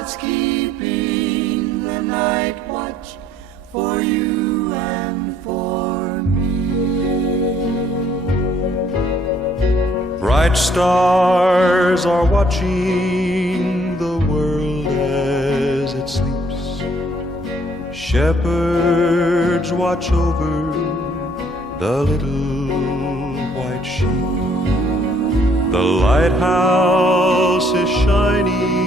God's keeping the night watch for you and for me. Bright stars are watching the world as it sleeps. Shepherds watch over the little white sheep. The lighthouse is shining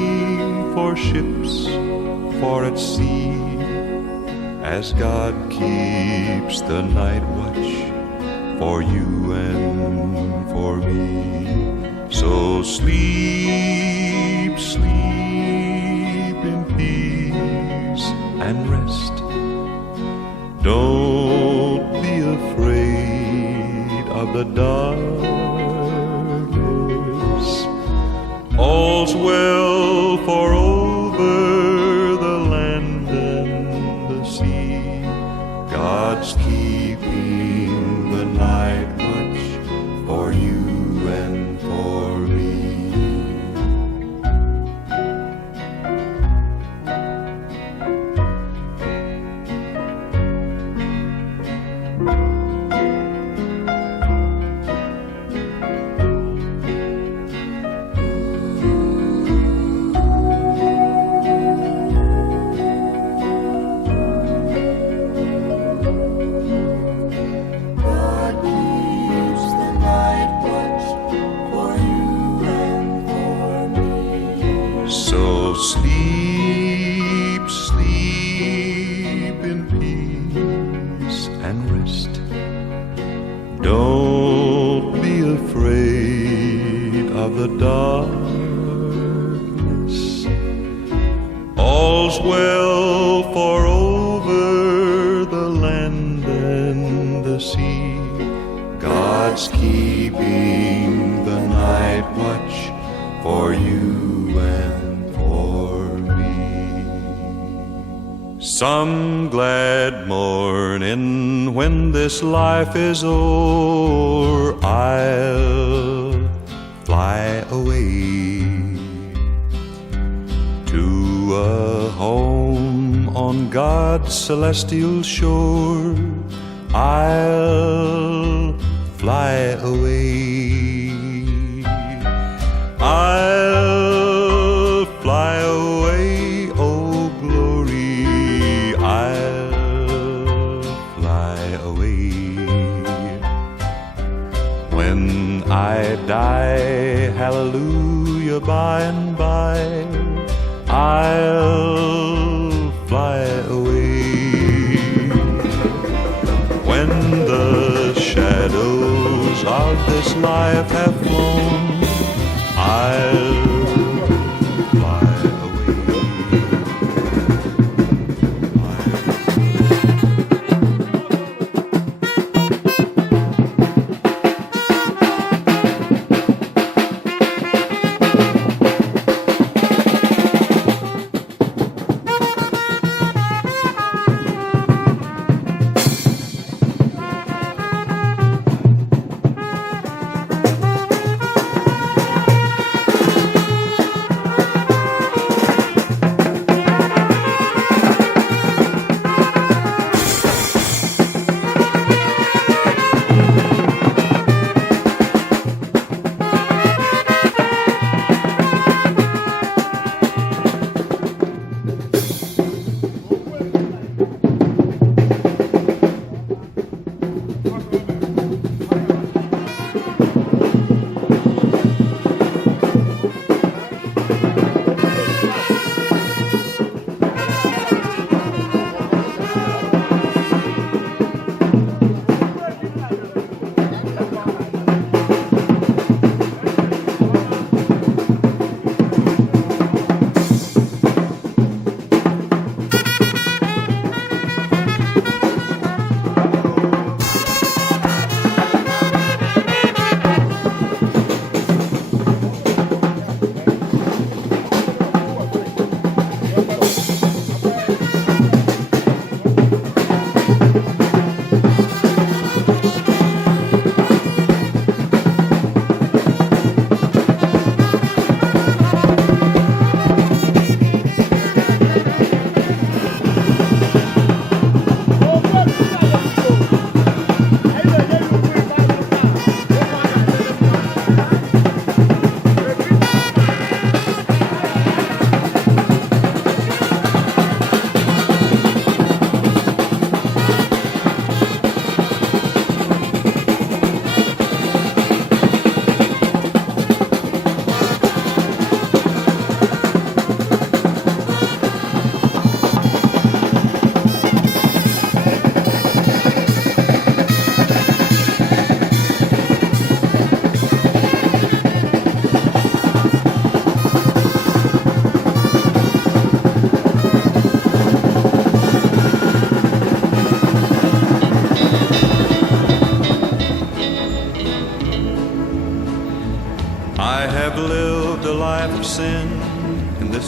for ships for at sea, as God keeps the night watch for you and for me. So sleep, sleep in peace and rest. Don't be afraid of the darkness. All's well, for over the land and the sea, God's keeping the night watch for you and for me. So sleep, sleep in peace and rest. Don't be afraid of the darkness. All's well, for over the land and the sea, God's keeping the night watch for you and for me. Some glad morning when this life is o'er, I'll fly away to a home on God's celestial shore. I'll fly away. I'll fly away, oh glory, I'll fly away. When I die, hallelujah, by and by, I'll fly away. When the shadows of this life have flown, I'll fly away.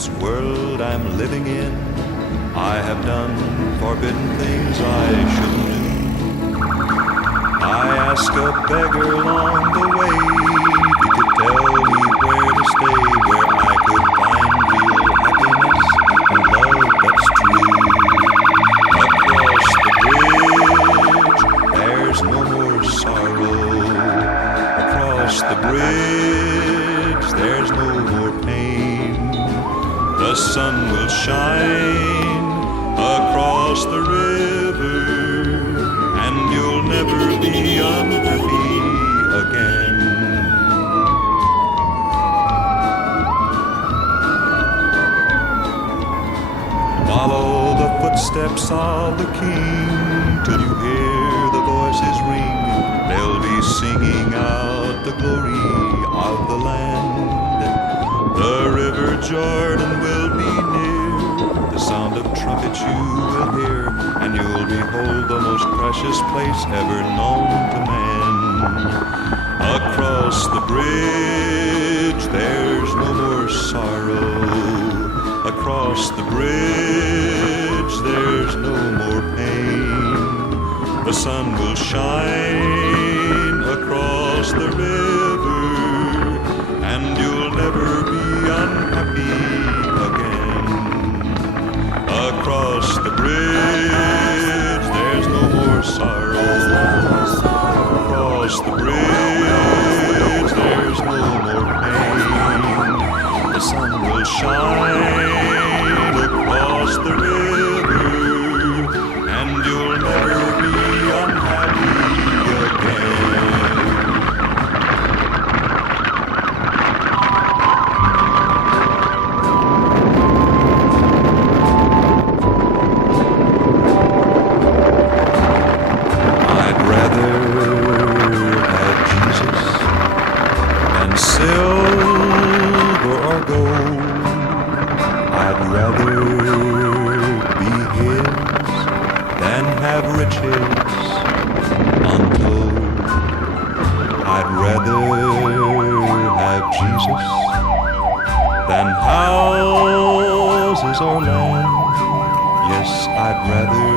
this world I'm living in, I have done forbidden things I shouldn't do. I asked a beggar along the way if he could tell me where to stay, where I could find real happiness and love that's true. Across the bridge, there's no more sorrow. Across the bridge, there's no more pain. The sun will shine across the river, and you'll never be unhappy again. Follow the footsteps of the King till you hear the voices ring. They'll be singing out the glory of the land. The river Jordan will be near. The sound of trumpets you will hear, and you'll behold the most precious place ever known to man. Across the bridge, there's no more sorrow. Across the bridge, there's no more pain. The sun will shine across the river, and you'll never be unhappy again. Across the bridge, there's no more sorrow. Across the bridge, there's no more pain. The sun will shine across the river, and you'll never be unhappy again. I'd rather have Jesus than silver or gold. I'd rather be his than have riches untold. I'd rather have Jesus than houses or land. Yes, I'd rather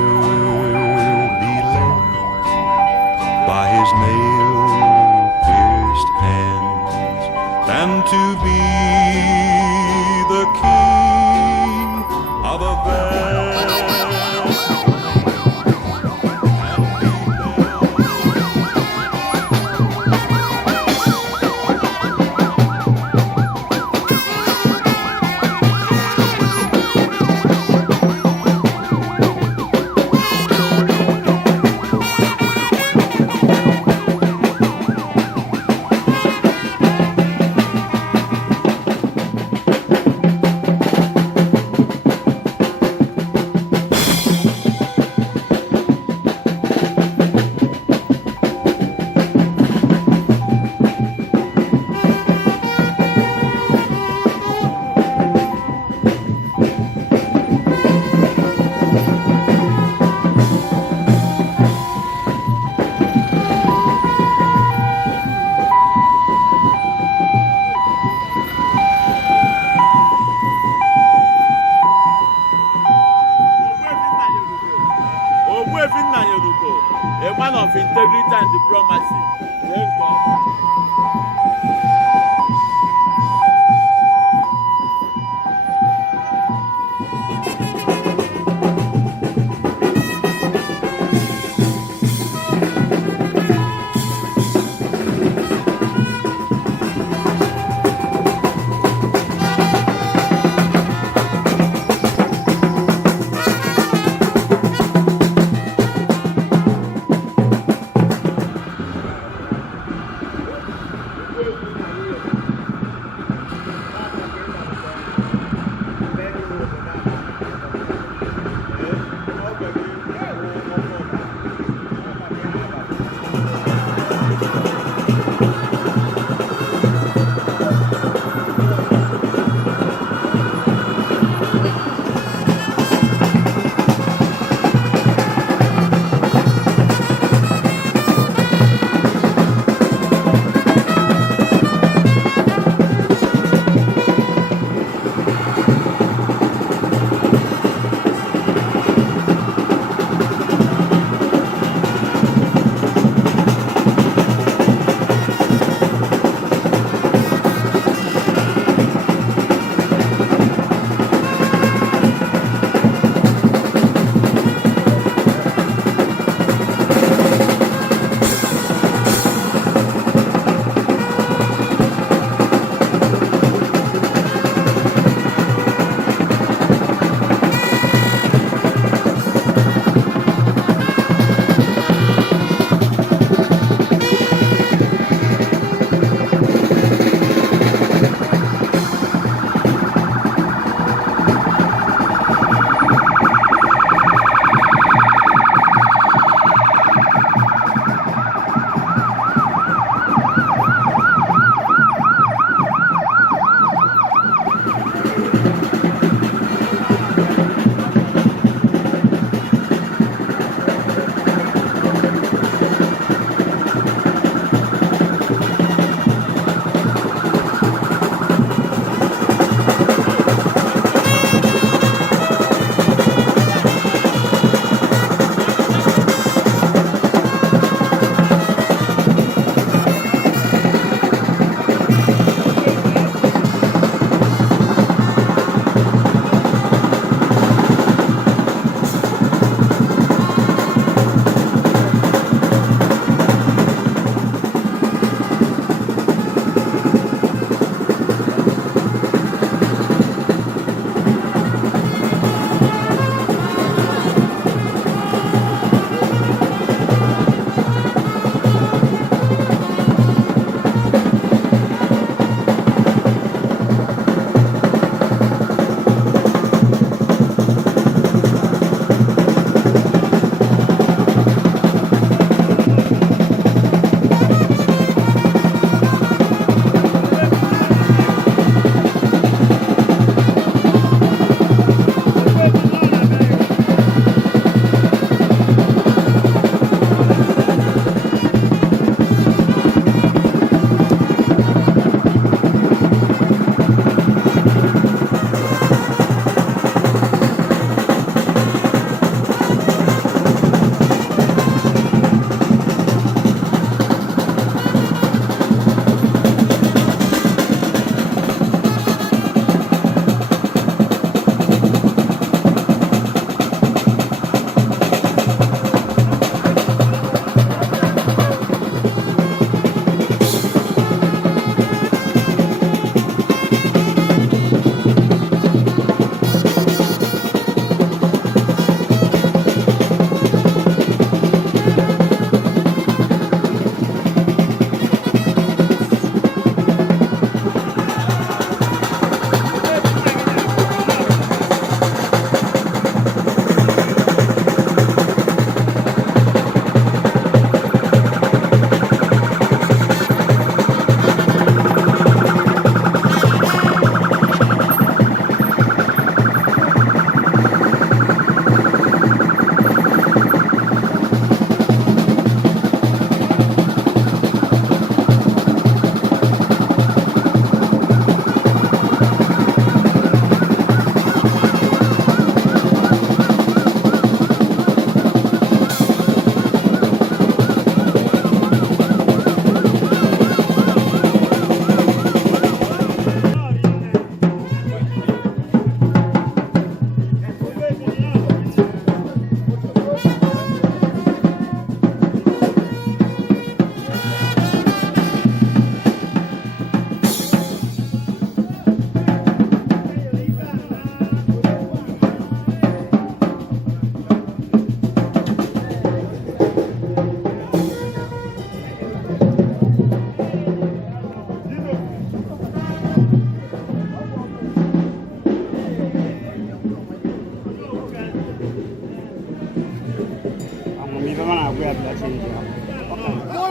be led by his nail-pierced hands than to be the king of a vast a man of integrity and diplomacy. Thank God.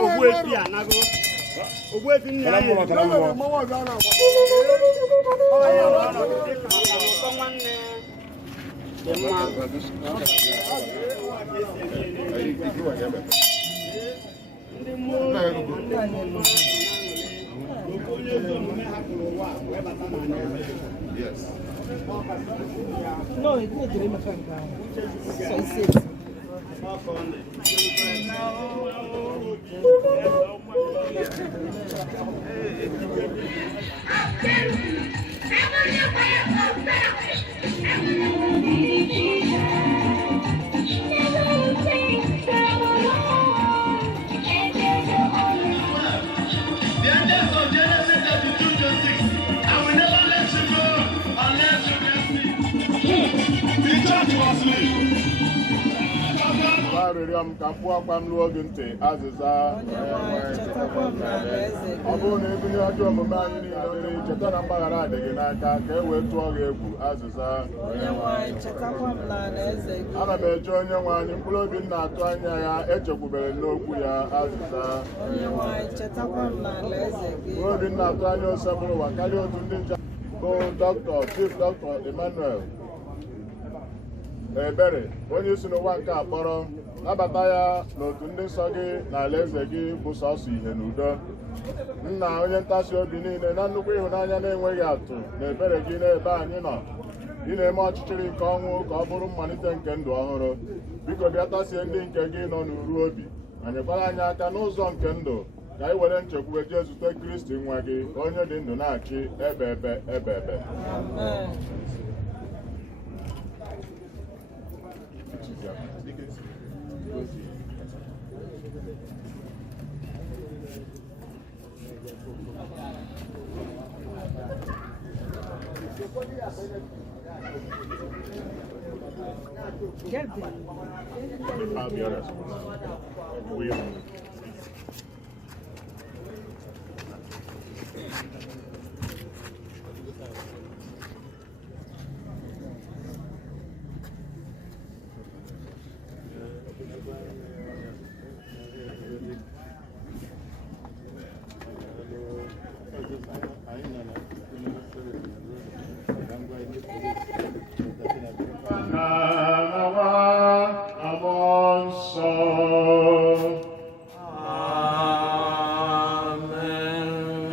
Ogbuefi anago. Ogbuefi nna anyị. Yes. No, it was dream of so it's it. Arịrịọ m ka m kpụọ akwa m lụọ gị ntị azịza ọ bụrụ na ebunye ajọ omume anyị niile cheta na mgbaghara adịghị n'aka ka e wee tụọ gị egwu azịza ana m eche onye nwe anyị mkpụrụ obi m na-atụ anya ya echekwubere n'okwu ya azịza mkpụrụ obi m na-atụ anya ose bụrụ ụwa karịa otu ndị nche bụ Chief Dr. Emmanuel Ebere onye si n'ụwa nke a kpọrọ nabata ya n'otu ndị nsọ gị na alaeze gị bụ sọsọ ihe na udo. Nna onye ntasi obi niile na nnukwu ịhụnanya na-enweghị atụ na ebere gị n'ebe anyị nọ ị na-eme ọchịchịrị nke ọnwụ ka ọ bụrụ mmalite nke ndụ ọhụrụ. Biko bịa tasie ndị nke gị nọ n'uru obi manyekwara anyị aka n'ụzọ nke ndụ ka anyị were nchekwube jee zute Kristi nwa gị onye dị ndụ na-achị ebe ebe.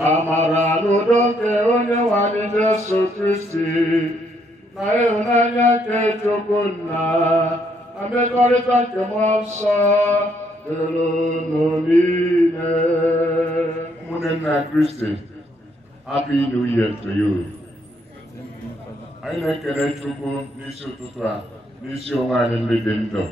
Amara n'udo nke onye nwe anyị Jesu Kristi na ịhụnanya nke Chukwu Nna na mmekọrịta nke Mmụọ Nsọ dịrị unu niile. Ụmụnne nna Kristi, Happy New Year to you. Anyị na-ekele Chukwu n'isi ụtụtụ a n'isi onwe anyị ndị dị ndụ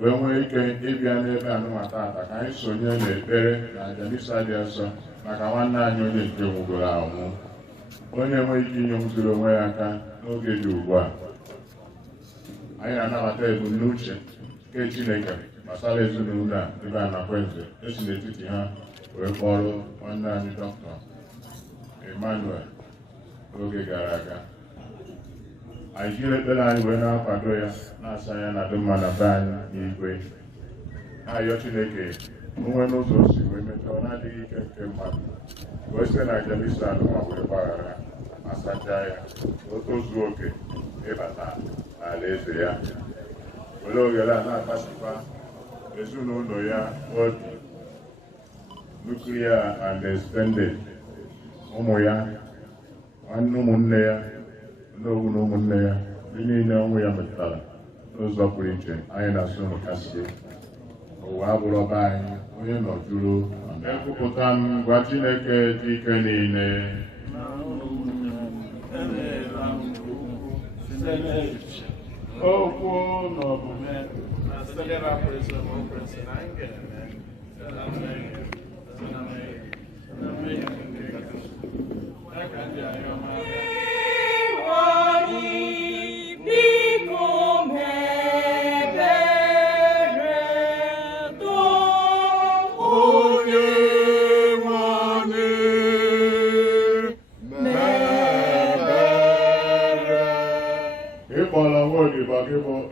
wee nwee ike ịbịa n'ebe anụmata ata ka anyị sonye n'ekpere na aja misa dị nsọ maka nwanne anyị onye nke nwụgoro anwụ, onye enweghị ike inyenwuziri onwe ya aka n'oge dị ugbu a. Anyị na-anabata ebumnuche nke Chineke gbasara ezinụlọ a ebe Anakwenze esi n'etiti ha wee kpọrọ nwanne anyị Dr. Emmanuel oge gara aga. Anyị jiri ekpere anyị wee na-akwado ya na-asa ya na dụmma na be anyị n'igwe na-ayọ Chineke onwe n'ụzọ o si wee mechaa ọ na-adịghị ike nke mmadụ wee site na Jamisa anụma wee gbaghara ma sachaa ya o tozuo oke ịbata n'ala eze ya. Were ohere a na-akpasikwa ezinụlọ ya obi nuclear and extended, ụmụ ya, nwanne ụmụnne ya, n'owu na ụmụnne ya, ndị niile ọnwụ ya metụtara n'ụzọ pụrụ iche. Anyị na-asụ unu kasie ụwa abụrụ ọba anyị onye nọjuru ekwupụta m gwa Chineke dị ike niile okwu na omume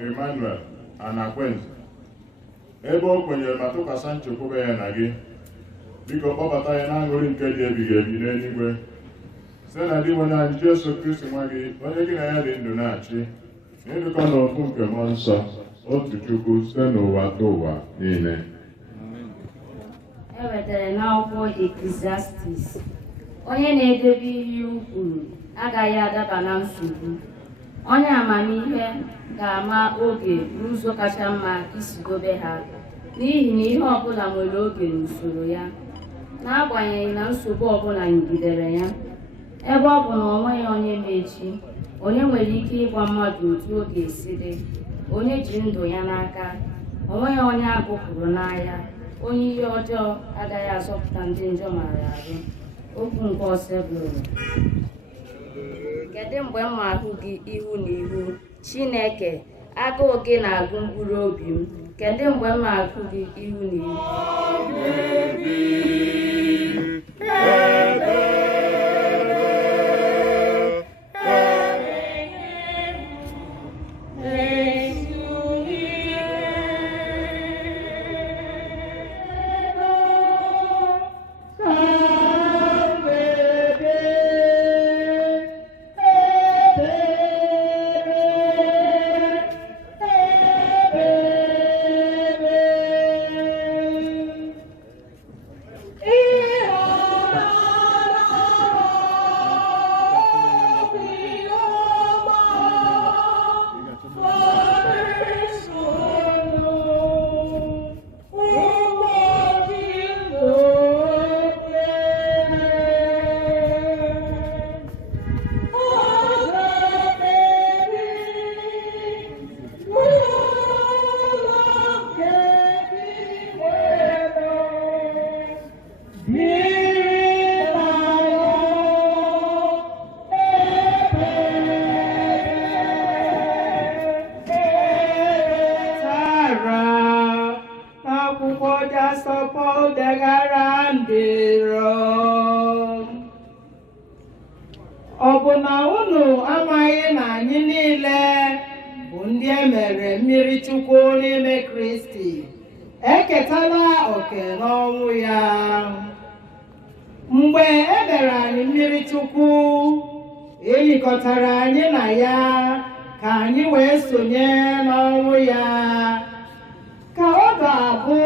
Emmanuel Anakwenze ebe o kwenyere ma tụkwasị nchekwube ya na gị, biko kpọbata ya n'aṅụrị nke dị ebighị ebi n'eluigwe site na dị nwe anyị Jesu Kristi nwa gị, onye gị na ya dị ndụ na-achị ịdụkọ n'ofu nke mmụọ nsọ, otu Chukwu site n'ụwa ta ụwa niile. E wetara n'akwụkwọ Eklesiastis, onye na-edebe ihe iwu kwuru agaghị adaba na nsogbu. Onye amamihe ga-ama oge n'ụzọ kacha mma isi dobe ha, n'ihi na ihe ọbụla nwere oge na usoro ya, n'agbanyeghị na nsogbu ọbụla nyigidere ya. Ebe ọ bụ na ọ nweghị onye ma echi, onye nwere ike ịgwa mmadụ otu ọ ga-esi dị? Onye ji ndụ ya n'aka, o nweghị onye agụpụrụ n'ahịa, onye ihe ọjọọ agaghị azọpụta ndị njọ maara ahụ. Okwu nke Osebụrụ. Kedu mgbe m ahụ gị ihu na ihu, Chineke, agụụ gị na-agụ mkpụrụ obi m? Kedu mgbe m ahụ gị ihu na ihu? Ọ bụ na unu amaghị na anyị niile bụ ndị e mere mmiri Chukwu n'ime Kristi, eketala oke n'ọnwụ ya. Mgbe e mere anyị mmiri Chukwu, enyikọtara anyị na ya ka anyị wee sonye n'ọnwụ ya. Ka ọ ga-abụ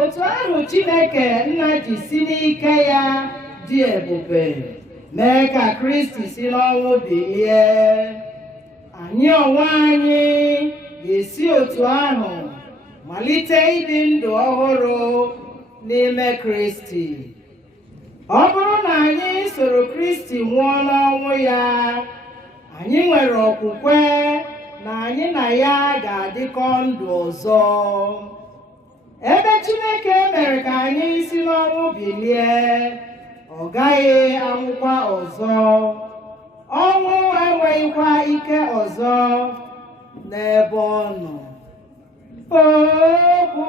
otu ahụ Chineke Nna ji si n'ike ya dị ebube mee ka Kristi si n'ọnwụ bilie, anyị onwe anyị ga-esi otu ahụ malite ịdị ndụ ọhụrụ n'ime Kristi. Ọ bụrụ na anyị soro Kristi nwụọ n'ọnwụ ya, anyị nwere okwukwe na anyị na ya ga-adịkọ ndụ ọzọ. Ebe Chineke mere ka anyị si n'ọnwụ bilie, ọ gaghị anwụkwa ọzọ. Ọnwụ enweghịkwa ike ọzọ n'ebe ọ nọ. Okwu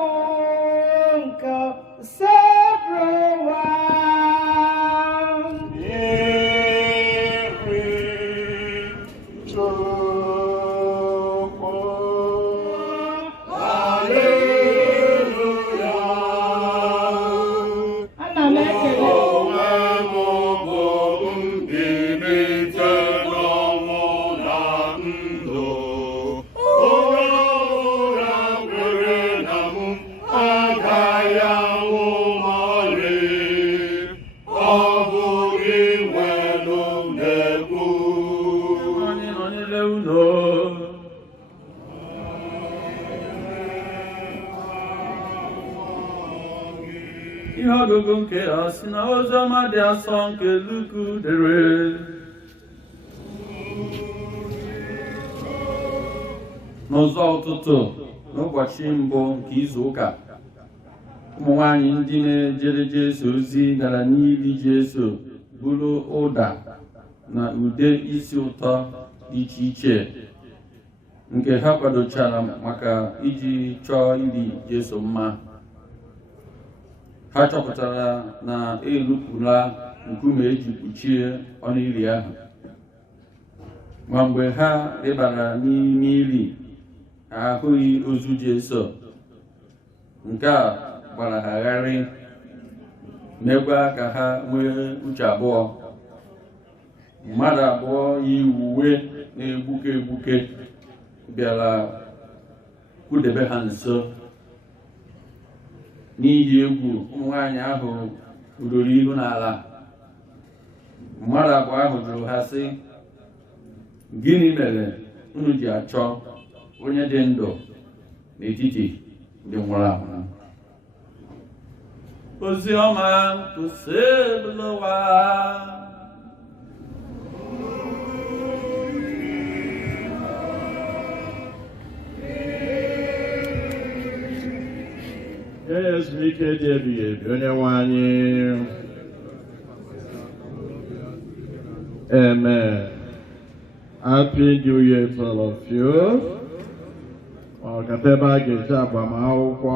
nke Osebụrụ. Ihe ọgụgụ nke a si na oziọma dị asọ nke Luku dere. N'ụzọ ụtụtụ n'ụbọchị mbụ nke izu ụka, ụmụ nwanyị ndị na-ejere Jesu ozi gara n'ili Jesu buru ụda na ude isi ụtọ dị iche iche nke ha kwadochara maka iji chọọ iri Jesu mma. Ha chọpụtara na erupụla nkume eji kpuchie ọnụ ili ahụ. Ma mgbe ha rịbara n'ime ili, ha ahụghị ozu Jesu. nke a gbara ha gharị mekwa ka ha nwee uche abụọ. Mmadụ abụọ yi uwe na-egbuke egbuke bịara kwudebe ha nso. N'ihi egwu, ụmụ nwaanyị ahụ ruru ihu n'ala. Mmadụ abụọ ahụ jụrụ ha sị, gịnị mere unu ji achọ onye dị ndụ n'etiti ndị nwụrụ anwụ? Ozi ọma tosebụla ụwa. ezumike dị ebighị ebi onye nwe anyị. Amen. Happy New Year to all of you. Ọkata ebe a ga-eji agbamakwụkwọ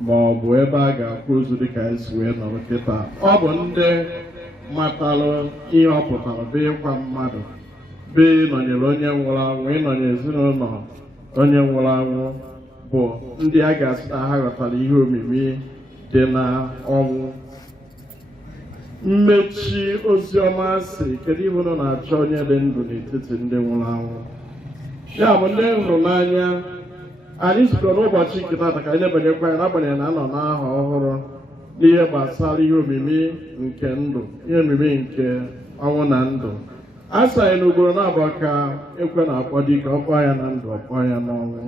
ma ọ bụ ebe a ga-akwa ozu dịka esi wee nọrọ kịta. Ọ bụ ndị matalụ ihe ọ pụtara bụ ịkwa mmadụ, bụ ịnọnyere onye nwụrụ anwụ, ịnọnyere ezinụlọ onye nwụrụ anwụ, bụ ndị a ga-asị na ha ghọtara ihe omimi dị na ọnwụ. Mmechi oziọma si kedu ihe unu na-achọ onye dị ndụ n'etiti ndị nwụrụ anwụ? Ya bụ ndị hụrụ n'anya, anyị zukọrọ n'ụbọchị nke taata ka anyị na-ebanyekwa ya n'agbanyeghị na anọ n'aha ọhụrụ n'ihe gbasara ihe omimi nke ndụ, ihe omimi nke ọnwụ na ndụ. A sị anyị n'ugboro na-abụọ ka ekwe na-akpọ dike, ọkpọ ya na ndụ, ọkpọ ya n'ọnwụ.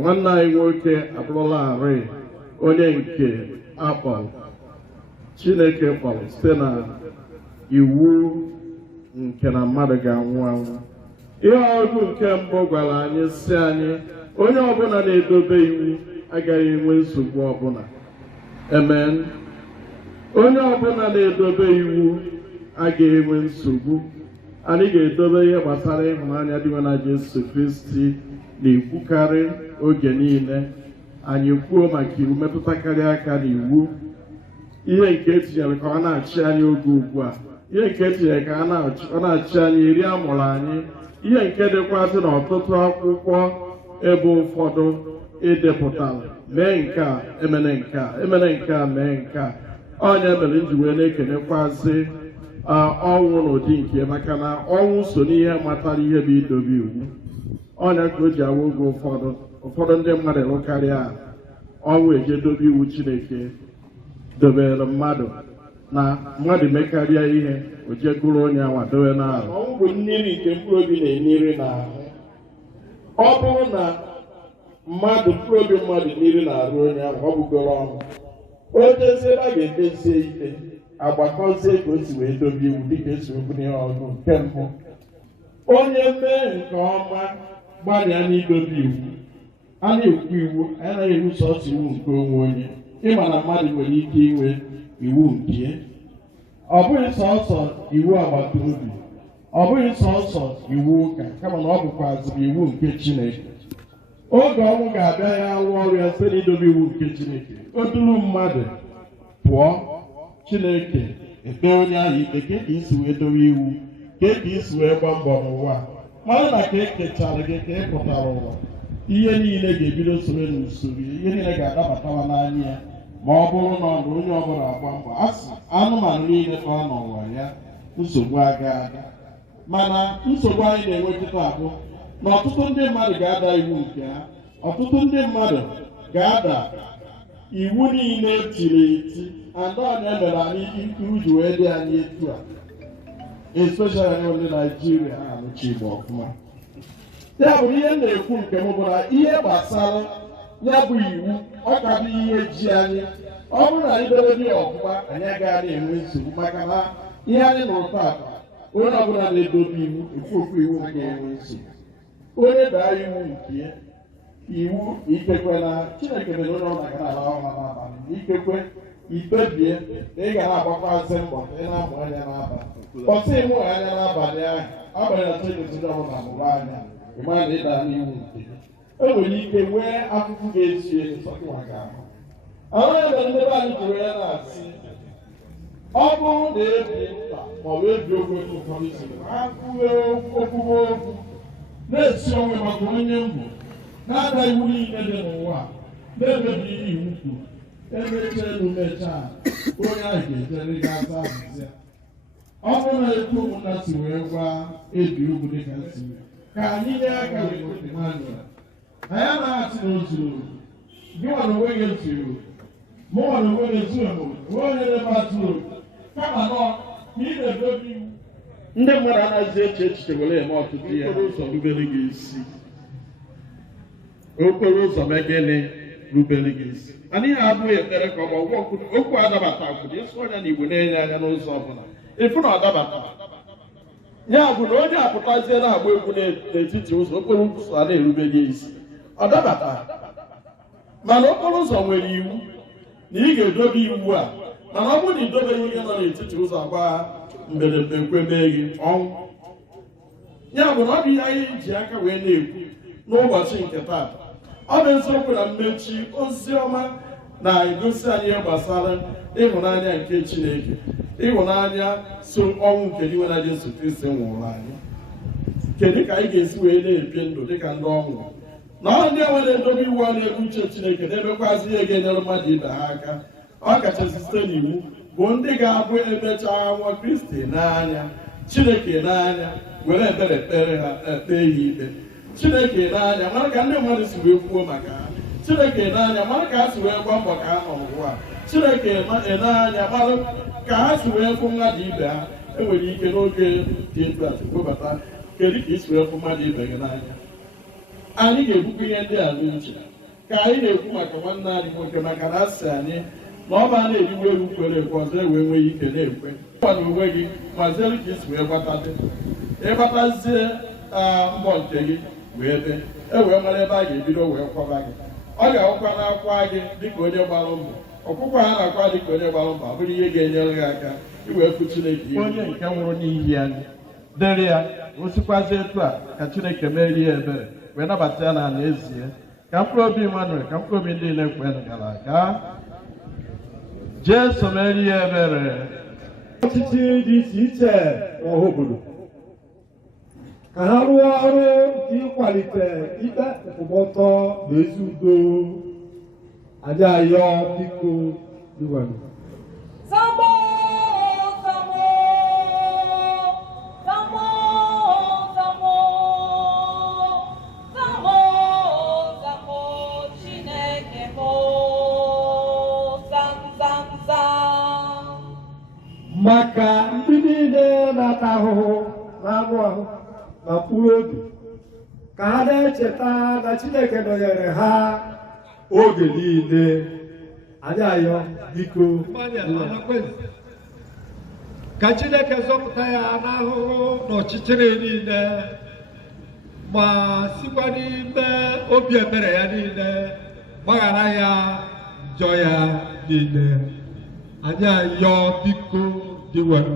Nwanne anyị nwoke abụrụla arị onye nke akpọrọ Chineke kpọrọ site na iwu nke na mmadụ ga-anwụ anwụ. Ihe ọgụ nke mbụ gwara anyị sị anyị onye ọbụla na-edobe iwu agaghị enwe nsogbu ọbụla. Amen. Onye ọbụla na-edobe iwu agaghị enwe nsogbu. Anyị ga-edobe ihe gbasara ịhụnanya dị na Jesu Kristi na-ekwukarị oge niile. Anyị kwuo maka iwu metụtakarị aka n'iwu, ihe nke etinyere ka ọ na-achị anyị oge ugbu a, ihe nke etinyere ka ọ na-achị anyị eri amụrụ anyị, ihe nke dịkwazị n'ọtụtụ akwụkwọ ebe ụfọdụ edepụtara mee nke a emene nke a emene nke a mee nke a. Onye mere nji wee na-ekenekwazị ọnwụ n'ụdị nke maka na ọnwụ so n'ihe matara ihe bụ idobe iwu. Onye ka o ji awa oge ụfọdụ ndị mmadụ lụkarịa ọnwụ eje dobe iwu Chineke dobere mmadụ, na mmadụ mekarịa ihe o jegoro onye anwa dobe n'ahụ. Ọnwụ bụ mmiri nke mkpụrụ obi na-enyere n'ahụ. Ọ bụrụ na mkpụrụ obi mmadụ mmiri na-arụ onye ahụ, ọ bụgoro ọnwụ. O jezie a ga-edezie ike agbakọzie ka o si wee dobe iwu dịka esi okwu n'ihe ọgụ nke mbụ. Onye mee nke ọma gbalịa n'idobe iwu. A na-ekwu iwu, anyị anaghị ewu sọsọ iwu nke onwe onye. Ịma na mmadụ nwere ike inwe iwu nke ọ bụghị sọsọ iwu agbata obi, ọ bụghị sọsọ iwu ụka, kama na ọ bụkwazịrị iwu nke Chineke. Oge ọnwụ ga-abịa ya alụ ọrụ ya site n'idobe iwu nke Chineke. O duru mmadụ pụọ, Chineke ekpe onye ahụ ikpe ka isi wee dobe iwu, ka isi wee gba mbọ n'ụwa. Mara na ka ekechara gị ka ị pụtara ụwa, ihe niile ga-ebido soro n'usoro, ihe niile ga-adabatawa n'anya ya ma ọ bụrụ na ọ bụ onye ọbụla agba mbọ. Asị anụmanụ niile tọọ n'ụwa ya, nsogbu aga. Mana nsogbu anyị na-enwe kịta bụ na ọtụtụ ndị mmadụ ga-ada iwu nke ha, ọtụtụ ndị mmadụ ga-ada iwu niile etiri eti, andọnya mere anyị ikuru ji wee dị anyị etu a, especially ndị Naijiria na-anụchi Igbo ọfụma. Ya bụ ihe na-ekwu nke m bụ na ihe gbasara ya bụ iwu ọ ka bụ ihe ji anyị. Ọ bụrụ na anyị dobe dị ọfụma, anyị agaghị enwe nsogbu, maka na ihe anyị nụrụ taata, onye ọbụla na-edobe iwu ofu iwu nke enwe nsogbu. Onye daa iwu nke iwu ikekwe na Chineke mere onye ọ na-aga n'ala ọhụrụ n'abalị, ikekwe ikpebie na ị ga na-agbakwazị mbọ ka ị na-amụ anya n'abalị. Ọsị ịmụ anya n'abalị ahụ, abalị na Chineke onye ọbụla mụrụ anya, ịma na ịda n'iwu nke e nwere ike nwee akụkụ ga-esi elu sọkụwa ga-ahụ. Ọrụ ebe ndị be anyị jiri ya na-asị, ọ bụrụ na ebi mkpa maọbụ ebi okwu ụfọdụ isi ha kwuwe okwu na-esi onwe maka onye mbụ na-ada iwu niile dị n'ụwa, na-emebi iwu kwuru emechaa elu mechaa onye ahụ ga-ejere ga-aza azịza. Ọ bụrụ na ekwu ụmụnna si wee gwa ebi ugwu dịka si ka anyị nye aka wee obi nwanyị anyị anaghị asị na ozuru gị nwa na onwe gị ezuru mụ nwa na onwe gị ezuru onwe onye na-ebe atụrụ kama nọ ka ị na-edobe iwu. Ndị mmadụ anaghịzi eche echiche were eme ọtụtụ ihe okporo ụzọ rubere gị isi okporo ụzọ megịnị rubere gị isi mana ihe abụghị ekpere ka ọ bụ ọgwụ okwu adabata akwụrụ ịsụ ọnya na igbo na-enye anya n'ụzọ ọbụla ịfụ na ọ dabata ya bụ na onye apụtazie na-agba egwu n'etiti ụzọ okporo ụzọ a na-erube gị isi ọ dabata mana okporo ụzọ nwere iwu na ị ga-edobe iwu a mana ọ bụrụ na idobeghị ihe nọ n'etiti ụzọ agba mberede ekwe mee gị ọnwụ. Ya bụ na ọ bụ ihe anyị ji aka wee na-ekwu n'ụbọchị nke taa. Ọ bụ eziokwu na mmechi ozi ọma na-egosi anyị ihe gbasara ịhụnanya nke Chineke, ịhụnanya so ọnwụ nke iwe na Jesu Kristi nwụrụ anyị. Kedu ka anyị ga-esi wee na-ebi ndụ dịka ndị ọnwụ na ọ ndị enwe na-edobe iwu a na-ebu uche Chineke na-emekwazi ihe ga-enyere mmadụ ibe ha aka ọ kachasị site n'iwu bụ ndị ga-abụ emechaa nwa Kristi n'anya Chineke n'anya were ebere kpere ha ekpe ya ikpe. Chineke n'anya mara ka ndị mmadụ si wee kwuo maka ha. Chineke n'anya mara ka ha si wee gba mbọ ka ha nọ n'ụwa. Chineke n'anya mara ka ha si wee fụ mmadụ ibe ha. Enwere ike n'oge dị etu a kwebata kedu ka isi wee fụ mmadụ ibe gị n'anya. Anyị ga-ebukwa ihe ndị a n'uche ka anyị na-ekwu maka nwanne anyị nwoke maka na asị anyị na ọ bụ a na-eriwe ewu kwere ekwe ọzọ wee nwee ike na-ekwe na onwe gị maziere ka isi wee gbatate ịgbatazie mbọ nke gị wee be wee mara ebe a ga-ebido wee kwaba gị. Ọ ga-akwụkwa n'akwa gị dịka onye gbara mbọ ọkwụkwa ha na-akwa dịka onye gbara mbọ abụrụ ihe ga-enyere gị aka iwee fụ Chineke onye nke nwụrụ n'ihi anyị dere ya osikwazi etu a ka Chineke merie ya ebere wee nabata ya n'ala ezie ka mkpụrụ obi Emmanuel ka mkpụrụ obi ndị na-ekwe gara aga Jesu merie ya ebere. Ọchịchị dị iche iche n'ọha obodo ka ha rụọ ọrụ nke ịkwalite ikpe nkwụmọtọ na ezi udo. Anyị ayọ biko diwanụ maka ndị niile na-ata ahụhụ n'anụ ahụ na mkpụrụ obi ka ha na-echeta na Chineke nọnyere ha oge niile. Anyị ayọ biko ka Chineke zọpụta ya n'ahụhụ na ọchịchịrị niile ma sikwa n'ime obi ebere ya niile gbaghara ya njọ ya niile. Anyị ayọ biko diwanụ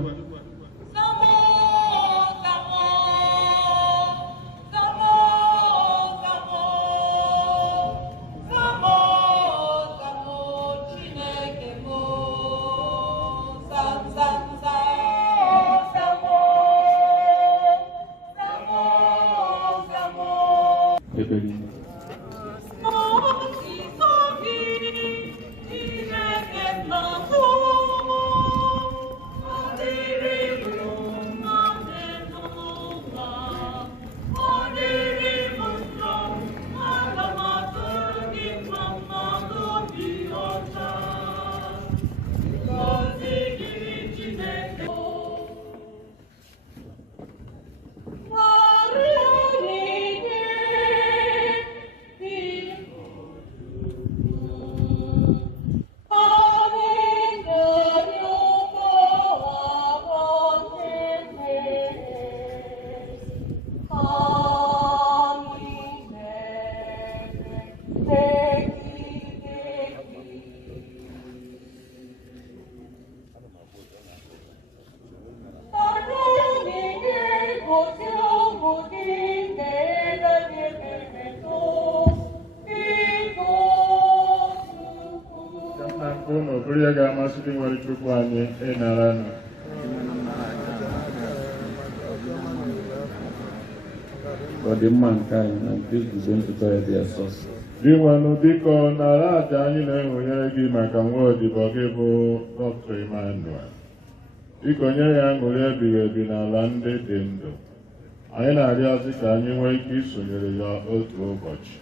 Onye ga-amasị gị nwere Chukwu anyị ịnara nụ. Ọ dị mma nke anyị na nke iguzo ntụtụ ya dị asọ Dị nwanụ biko nara aja anyị na-enwenyere gị maka nwa odibo gị bụ Dr. Emmanuel. Biko nye ya aṅụrị ebighị ebi n'ala ndị dị ndụ. Anyị na-arịọzi ka anyị nwee ike isonyere ya otu ụbọchị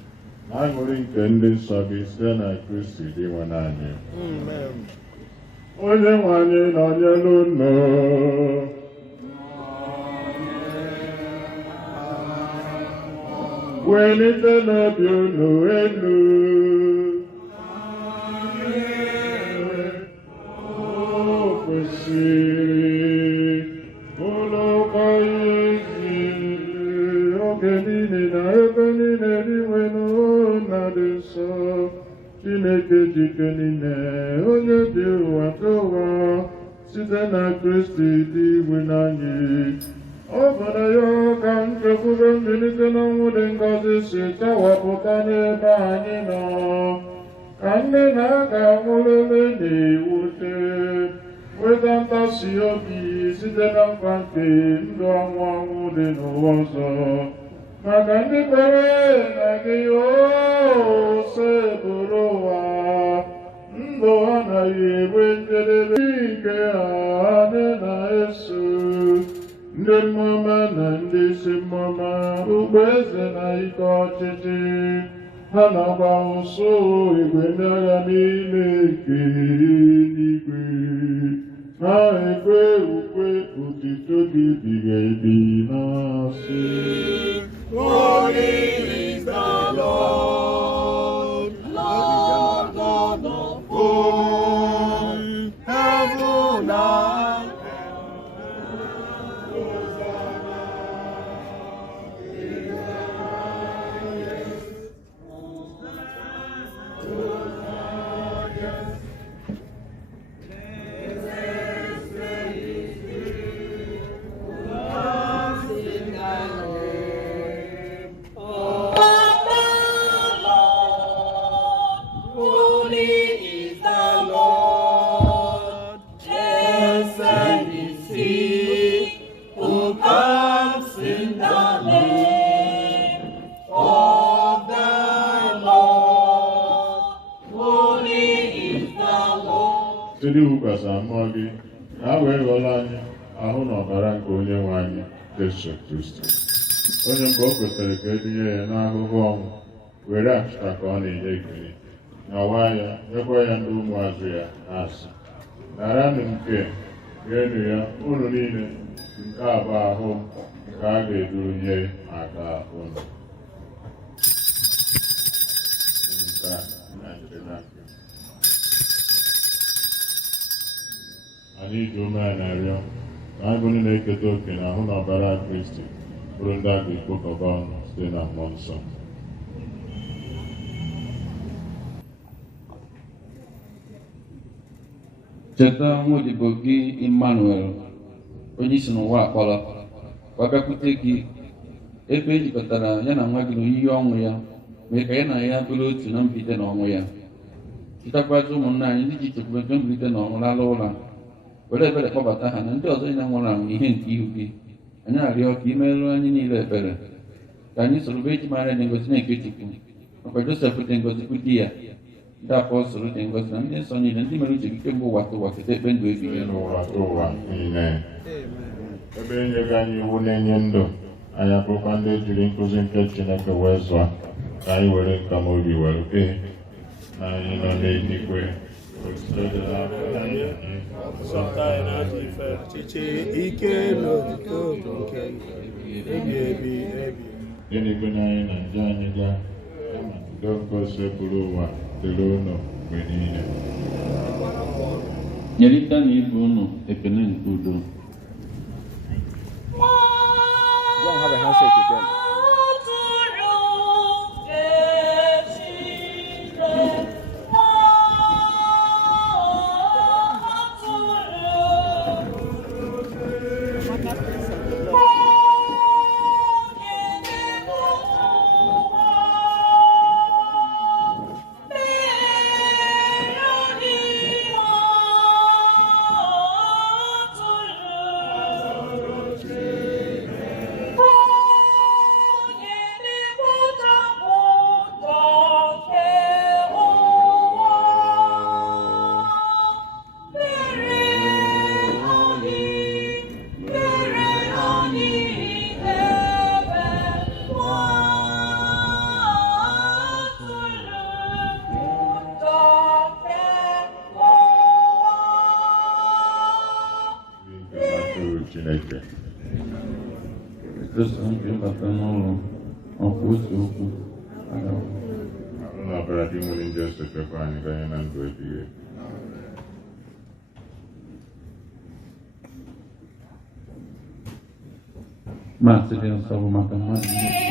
na aṅụrị nke ndị nsọ gị site na Kristi dị nwe anyị. Onye nwe anyị nọnyere unu. Welite n'obi unu elu. O kwesịrị ụlọkwa ezi oge niile na ebe niile riwe n'ụlọ dị nsọ. Chineke jike niile onye dị ụwa ka ụwa site na Kristi dị igwe n'anyị. Ọ bara ya ka nchekwube mbilite n'ọnwụ dị ngọzi si chawapụta n'ebe anyị nọ. Ka nne na a ga-anwụlele na-ewute nweta ntasi obi site na nkwa nke ndụ ọnwụ ọnwụ dị n'ụwa ọzọ. Maka ndị kwere na gị ose bụrụ ụwa ndụ anaghị enwe njedebe nke ha na-eso ndị mmụọma na ndị isi mmụọma ụgbọ eze na ike ọchịchị ha na-agba ụsụ igwe ndị agha niile nke eluigwe ha ekwe ukwe otito gị ebighị ebi na-asị Holy is the Lord, Lord God of hosts, heaven and site iwukwasị mmụọ gị ka ha wee ghọrọ anyị ahụ na ọbara nke onye nwe anyị Jesu Kristi. Onye mgbe o kwetara ka edinye ya n'ahụhụ ọnwụ were achịcha ka ọ na-enye ekele nyawa ya nyekwa ya ndị ụmụazụ ya asị naranụ nke rienụ ya unu niile nke a bụ ahụ nke a ga-eduru nye maka unu. Anyị ji ume a na-arịọ ka anyị bụ ndị na-eketa oke na ahụ na ọbara Kristi bụrụ ndị a ga-ekpokọba ọnụ site na mmụọ nsọ. Cheta nwa odibo gị Emmanuel onye isi n'ụwa akpọrọ ka ọ bịakwute gị ebe e jikọtara ya na nwa gị n'oyiyi ọnwụ ya mee ka ya na ya bụrụ otu na mbilite n'ọnwụ ya. Chetakwazi ụmụnna anyị ndị ji chekwube nke mbilite n'ọnwụ lala ụra were ebere kpọbata ha na ndị ọzọ niile nwụrụ anwụ ihe nke ihu gị. Anyị arịọ ka i merụ anyị niile ebere ka anyị soro be eji mara dị ngozi na-eke Chukwu nakwa Josef dị ngozi bụ di ya ndị apọstụl dị ngozi na ndị nsọ niile ndị mere uche gị kemgbe ụwa ka ụwa keta ekpe ndụ ebighị ebi. Ụwa niile ebe enyeghị anyị iwu na-enye ndụ anyị abụrụkwa ndị jiri nkụzi nke Chineke wee zụọ ka anyị were nkamobi were kpee na anyị nọ n'eluigwe Gịnịgo anyị na nje anyị gaa kama udo ngosi bụrụ ụwa dịrị unu mgbe niile. Nyerịta na ibu unu ekele nke udo. Go and have a handshake with them. bata n'ụlọ ọkwa otu okwu agawa. Ụlọ ọbara dị nwere ndị osotekwa anyị ganye na ndụ ebighị ebi. Maazị dị nsọ bụ maka mmadụ niile.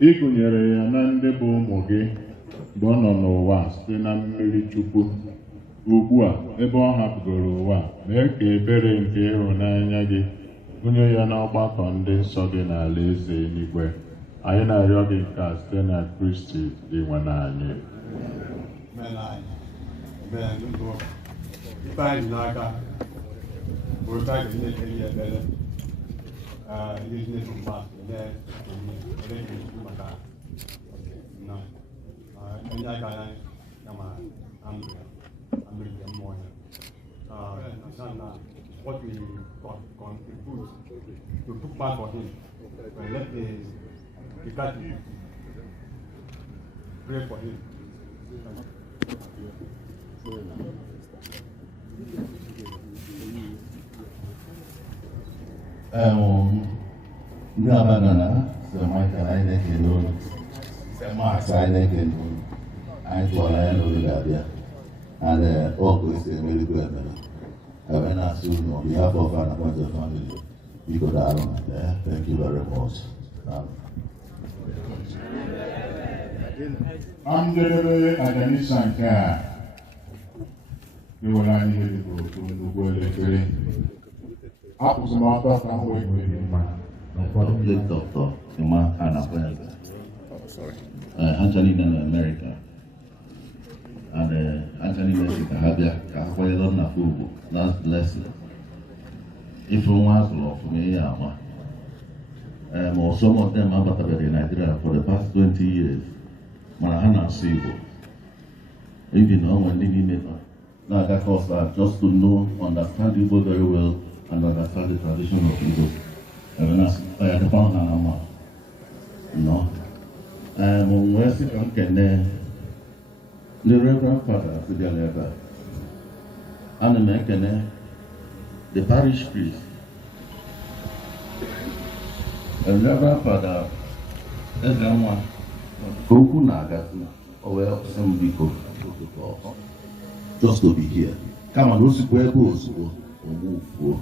Ị gụnyere ya na ndị bụ ụmụ gị mgbe ọ nọ n'ụwa site na mmiri Chukwu. Ugbu a, ebe ọ hapụgoro ụwa, mee ka ebere nke ịhụnanya gị gụnye ya n'ọgbakọ ndị nsọ gị n'ala eze eluigwe. Anyị na-arịọ gị nke a site na Kristi dị nwe anyị. Ife anyị n'aka bụ otu anyị ga-enye ya ebere ihe Chineke mma maka onye aka ya kama amịrị mmụọ ya. What we contribute to put back for him, and let the Catholic pray for him. Ndị Abanana sị Michael anyị na-ekele unu, sị Max anyị na-ekele unu, anyị tụọrọ anya na unu ga-abịa, and ọ kwesịrị emerikwa emere. Ebe na-asị unu on behalf of an appointed family, biko daalụ na there. Thank you very much. Njedebe ajanisa nke a ewere anyị ihe dịka otu nnukwu elekere. Apụsị m ọtọ ka m wee nwere mma. Public doctor, Emma Hannah actually in America. And actually, Habia, Kahawaii, Nafu, last lesson. If you want to for me, or some of them have been in Nigeria for the past 20 years. Marahana Sibo. Even now, when they need now that course just to know, understand Igbo very well, and understand the tradition of Igbo. The found an no. Where's the Reverend Father to the level, and the parish priest, and Reverend Father, everyone, Goku Nagatu, or some people, just to be here. Come on, those who go or move.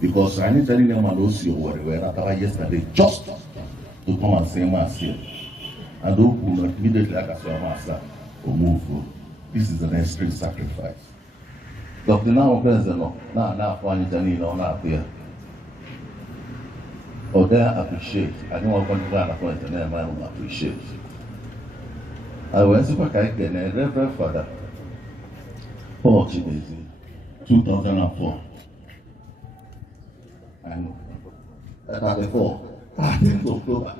Because I need to tell them I don't see whatever yesterday just to come and say mass here. And don't immediately like I saw master or move. This is an extreme sacrifice. Dr. Now President, now for Anita or not there. Or there appreciate. I don't want to find a point and then I will appreciate. I was super kind and Reverend Father Paul Chibezi, 2004. And 34, 13th October,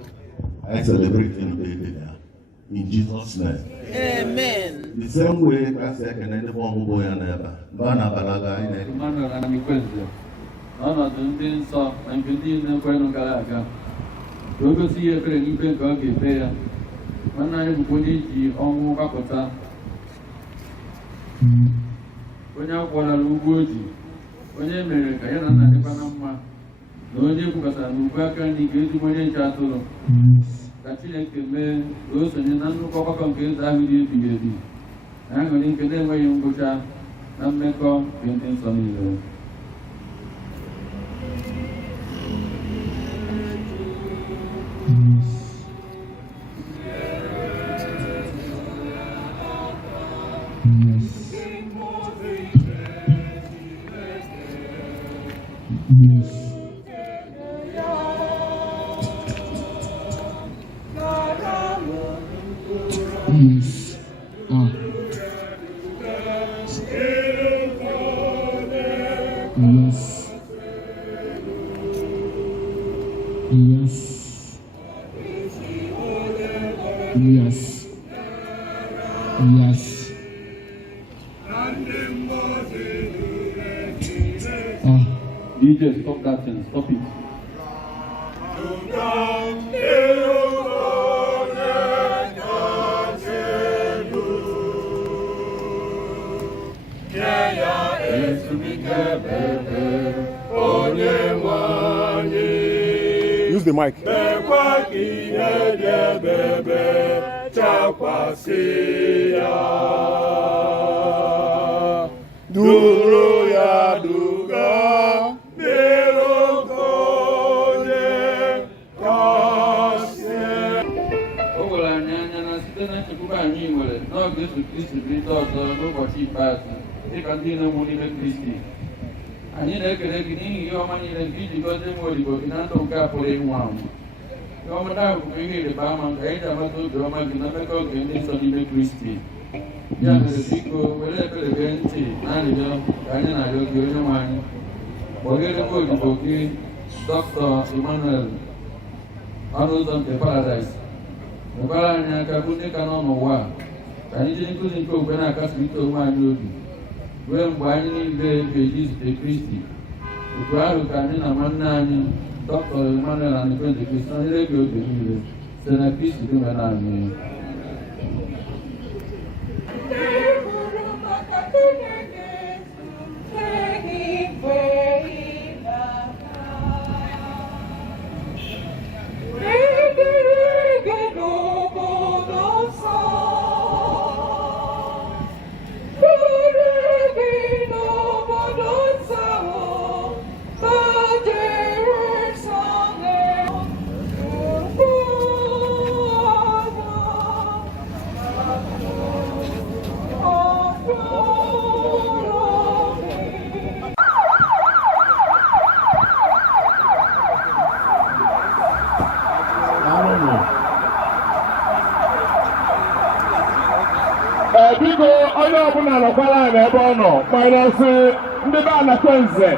I celebrate any baby there. In Jesus' name. Amen. The same way, Pastor can end the bomb boy and ever. Bana Balaga in it. Ọnọdụ ndị nsọ na nke ndị na-ekwenụ gara aga ka o gosi ihe ekpere n'ikpe nke ọ ga-ekpe ya. Nwanne anyị bụkwa onye ji ọnwụ gbapụta, onye akwụọlara ugwu oji, onye mere ka ya na nna dịkwa na mma, na onye kwukọtara na ugwu aka nri ga ezigbo onye nche atụrụ. Ka Chineke mee ka o sonye na nnukwu ọgbakọ nke eze ahụ dị ebighị ebi, na aṅụrị nke na-enweghị ngwụcha na mmekọ nke ndị nsọ niile. DJ, stop that thing, stop it. Use the mic. Duro ya duga. Anyị nwere n'oge Jesu Kristi bilite ọzọ n'ụbọchị ikpeazụ dịka ndị na-enwu n'ime Kristi. Anyị na-ekele gị n'ihi ihe ọma niile nke iji gọzie nwa odibo gị na ndụ nke a pụrụ ịnwụ anwụ. Ihe ọma ahụ bụkwa ihe ịrịba ama nke anyị ji amata obi ọma gị na mmekọ nke ndị nsọ n'ime Kristi. Ya mere biko were ekpere gee ntị na arịrịọ ka anyị na-arịọ gị onye nwe anyị. Kpọghere nwa odibo gị Dr. Emmanuel ọnụ ụzọ nke Paradaịs. Nwekwara anyị aka bụ ndị ka nọ n'ụwa ka anyị jiri nkụzi nke okwe na-akasịrịta onwe anyị obi ruo mgbe anyị niile ga-eji zute Kristi. Otu ahụ ka anyị na nwanne anyị Dr. Emmanuel and Ekwenze Kristi nọnyere gị oge niile site na Kristi dị mere anyị. Biko onye ọbụla nọkwara anyị ebe ọ nọ kpanyesị ndị be Ekwenze,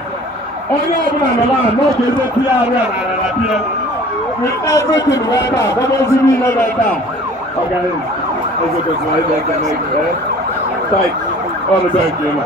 onye ọbụla nọla n'oge eze ya arịa na ararapịa with everything right now, gọọmenti niile right now. Ọganihu ezekọtara ebe ekele site ọnụ be nke ịma.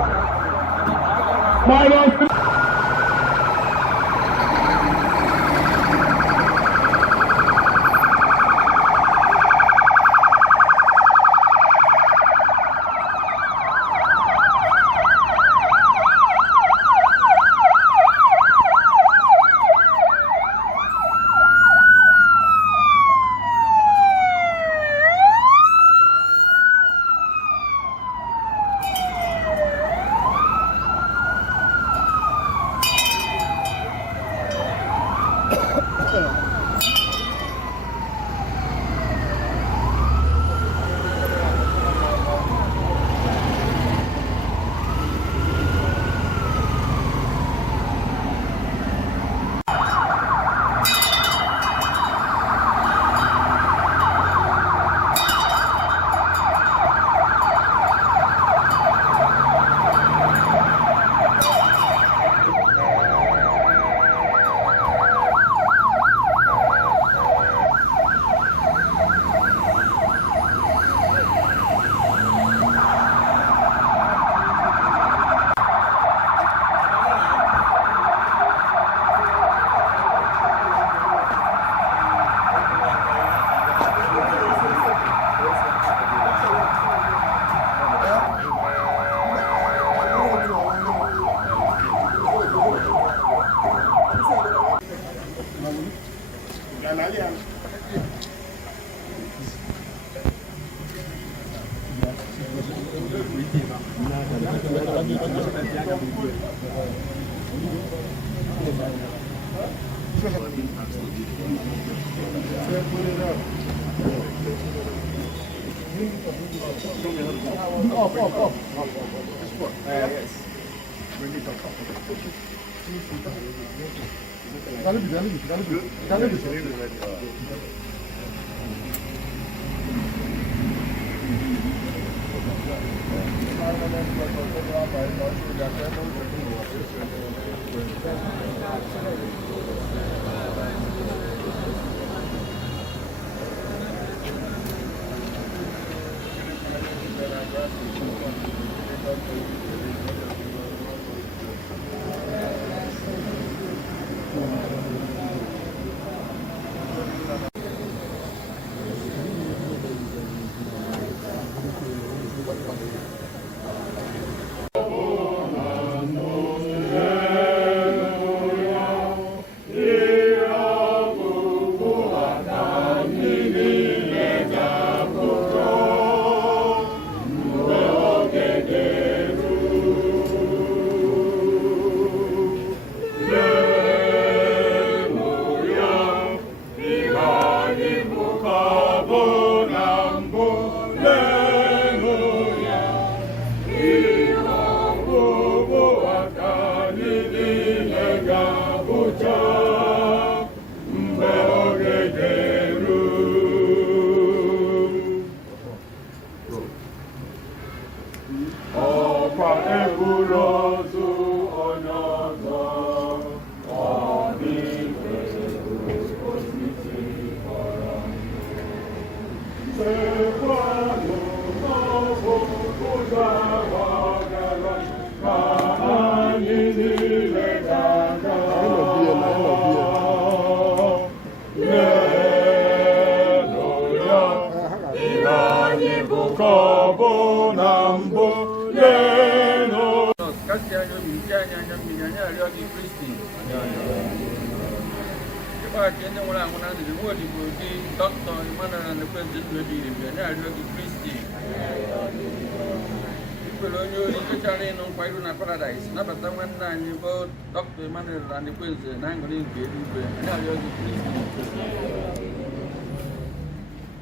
Paradise, nabata nwanne anyị bụ Dr. Emmanuel Anekwenze na aṅụrị nke eluigwe, anyị arịọ gị Kristi.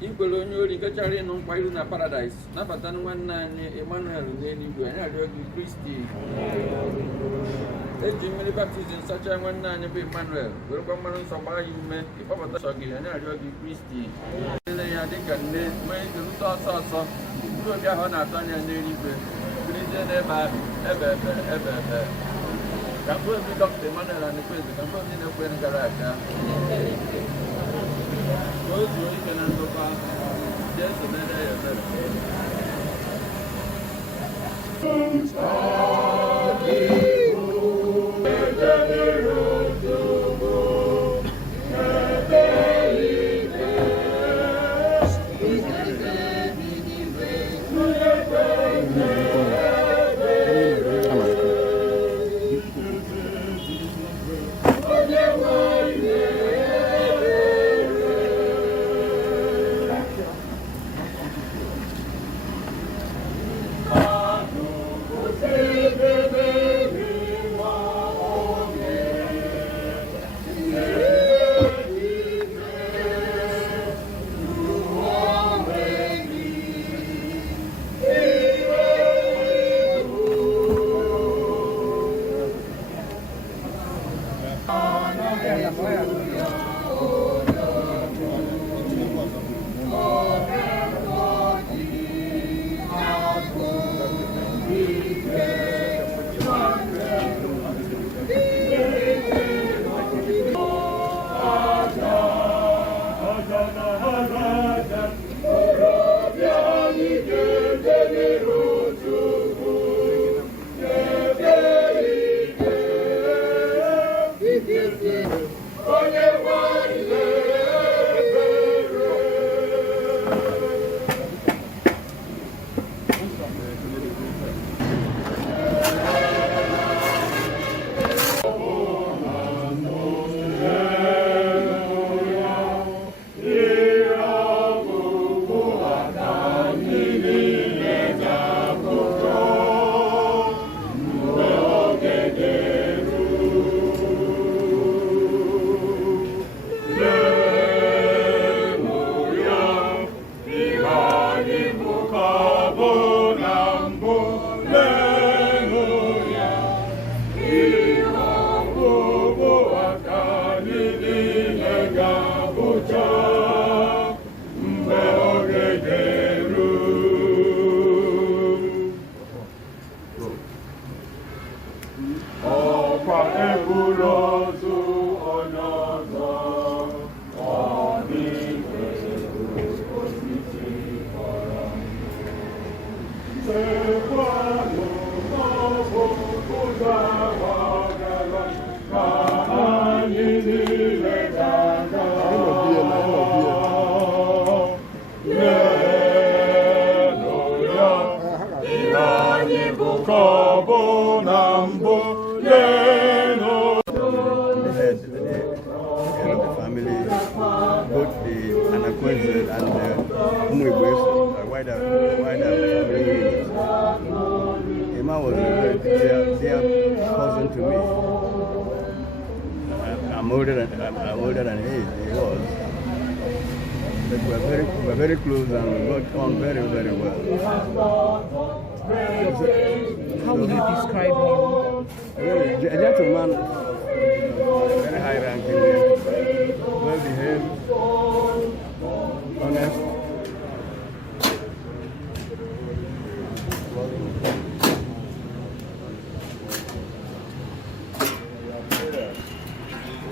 Ikwere onye ori kechara ịnụ nkwa iru na Paradise, nabata nwanne anyị Emmanuel n'eluigwe, anyị arịọ gị Kristi. Eji mmiri baptizim sachaa nwanne anyị bụ Emmanuel, werekwa mmanụ nsọ gbaa ya ume ịkpọpụta nsọ gị, anyị arịọ gị Kristi. Ele ya dịka nne nwee ike rute ọsọ ọsọ mkpụrụ obi ahụ ọ na-atọ anya n'eluigwe. N'ebe ahụ ebe ka mgbe obi Dr. Emmanuel Anekwenze ka mgbe obi na-ekwe gara aga ka o zuo ike na ndokwa jee sonere ya ebere. Quincy and Umuibwe, wider family. Emma was a very dear cousin to me. I'm older than he was. But we're very close and we got on very, very well. How would you describe him? A gentleman, very high ranking, well behaved, honest.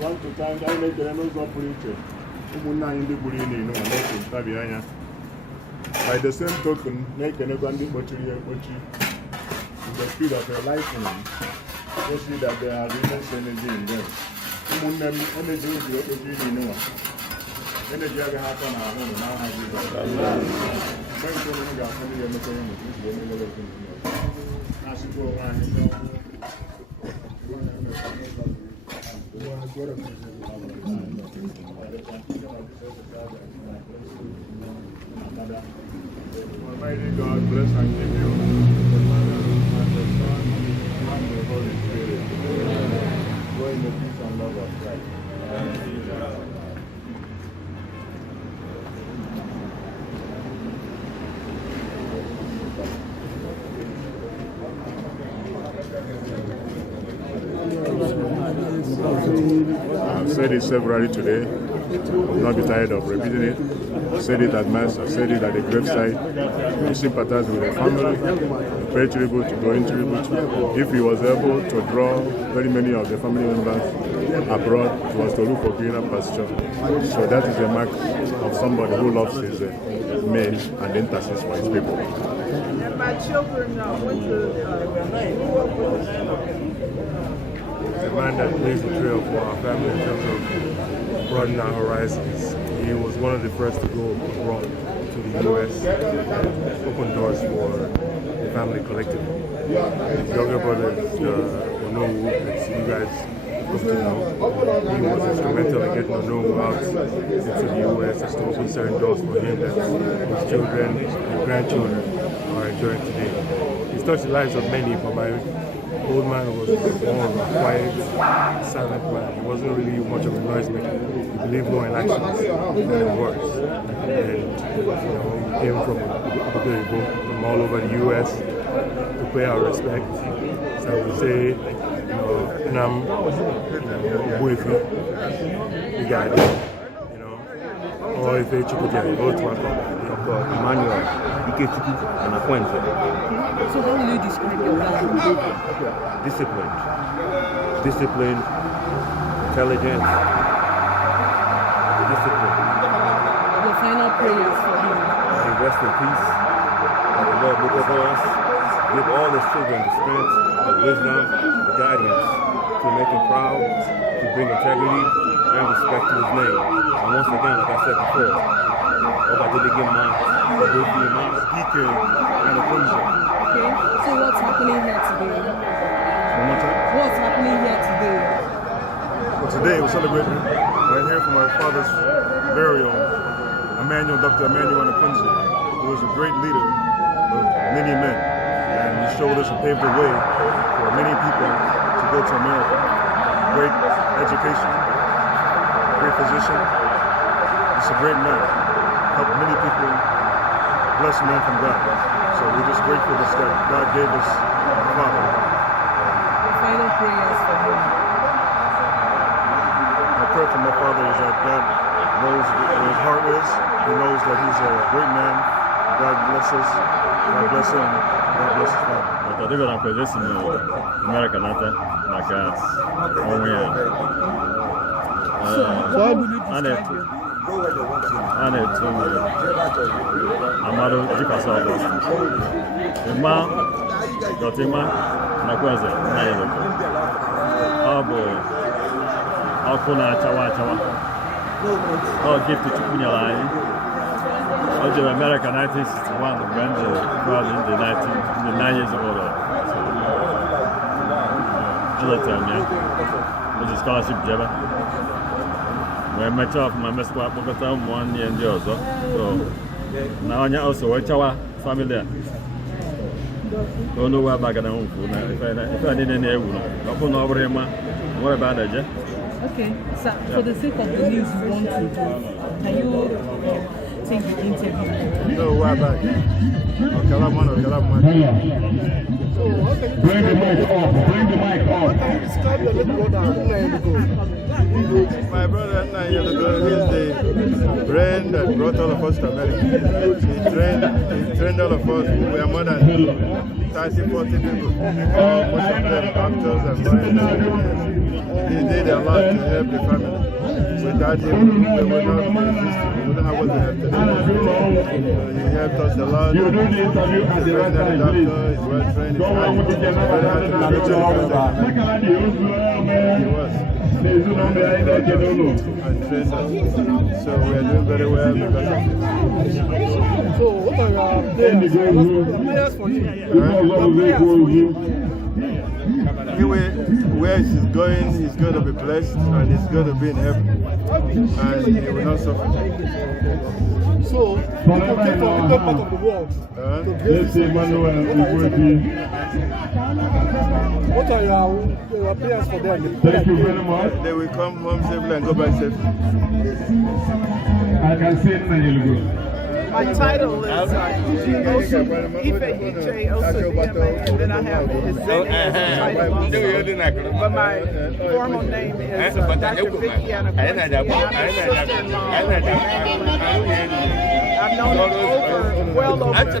Want to thank I make the Reynolds operator. By the same token, make an equity butchery in the speed of your lightning. You see that there are immense energy in them. Energy is the opportunity in one. Energy I have on our home now has been very good. We got family and Almighty God bless and keep you. The Father and the Son and the Holy Spirit. Go in the peace and love of Christ. I've said it severally today. I will not be tired of repeating it. I've said it at Mass, I've said it at the graveside. We sympathize with the family, we pay tribute, to go in tribute. If he was able to draw very many of the family members abroad, it was to look for greener pasture. So that is a mark of somebody who loves his men and intercedes for his people. And my children went to the man that blazed the trail for our family in terms of broadening our horizons. He was one of the first to go abroad to the U.S. and open doors for the family collectively. His younger brother is Onowu, as you guys come to know. He was instrumental in getting Onowu out into the U.S. and to open certain doors for him that his children and grandchildren are enjoying today. He's touched the lives of many, but my old man was more of a quiet, silent man. He wasn't really much of a noisemaker. He believed more in actions than in words. And he came from all over the U.S. to pay our respect. So we say, Nam, Buifi, the guy there, or if they Chukwuka, both welcome. Emmanuel, Ikechukwu, and Akwenze. So how will you describe your family? Discipline, intelligence, discipline. Your final prayers for him. And rest in peace. And the Lord look over us, give all his children the strength, the wisdom, the guidance to make him proud, to bring integrity and respect to his name. And once again, like I said before, Okay, so what's happening here today? What's happening here today? Well, today we're celebrating right here for my father's burial, Dr. Emmanuel Anakunzi, who was a great leader of many men, and he showed us and paved the way for many people to go to America. Great education, great physician, just a great man. Helped many people, bless men from God. So we're just grateful that God gave us a father. Final prayers for him. My prayer for my father is that God knows where his heart is. He knows that he's a great man. God bless us. God bless him. God bless his family. Ọtọdịgo na kwezi si n'Amerịka nata maka ọnwụ ya. A na-etu Amadu Jikasa August. Ịma Dọtịma Nakwenze nna ya lụrụ. Ọ bụ ọkụ na-achawa achawa. Ọ gift Chukwu nyere anyị. Ọ jere America 1961 mgbe ndị crowd in the 9 years old. Eletara m ya. O ji scholarship jebe. wee mechaa ọfụma mesịkwa akpọkọta ụmụnne ya ndị ọzọ so na onye ọsọ wee chawa famili a onu wa bagana mfu na ife niile na-ewu ọkụ na ọ bụrụ ịma nwere ebe a na-eje. Okay, sir, for the sake of the news you want to do, can you take the interview? No, we're back. Bring the mic off. Bring the mic off. My brother 9 years ago, he's the brain that brought all of us to America. He trained all of us. We are more than 30, 40 people. Most of them actors and lawyers. He did a lot to help the family. Without him, we would not have what we have today. He helped us a lot. You do the interview at the right time. He's well trained. He was. And trained us. So we are doing very well because of him. So what are your players for him? Anyway, where he's going to be blessed and he's going to be in heaven. And he will not suffer. So, you came from different part of the world. What are your prayers for them? Thank you very much. They will come home safely and go back safely. I can see it when you look. My title is Ife Ije Osodieme, and then I have the title also. But my formal name is Dr. Vicky Anna. I've known him well over 40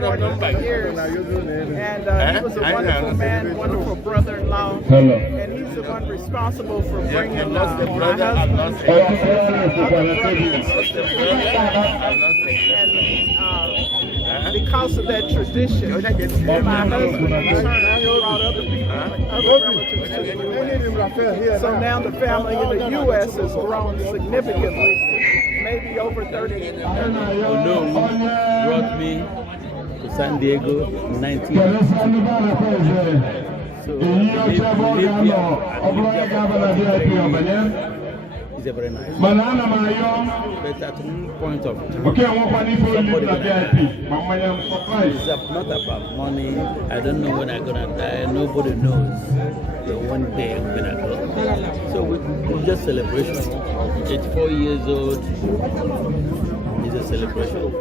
years, and he was a wonderful man, wonderful brother-in-law, and he's the one responsible for bringing my husband. Because of that tradition, my husband brought other people, other relatives to the U.S. So now the family in the U.S. has grown significantly, maybe over 30. Ono brought me to San Diego in 1992. So we live here. It's a very nice. But at one point of time, it's not about money. I don't know when I'm gonna die. Nobody knows. So one day I'm gonna go. So it's just celebration. 84 years old. It's a celebration.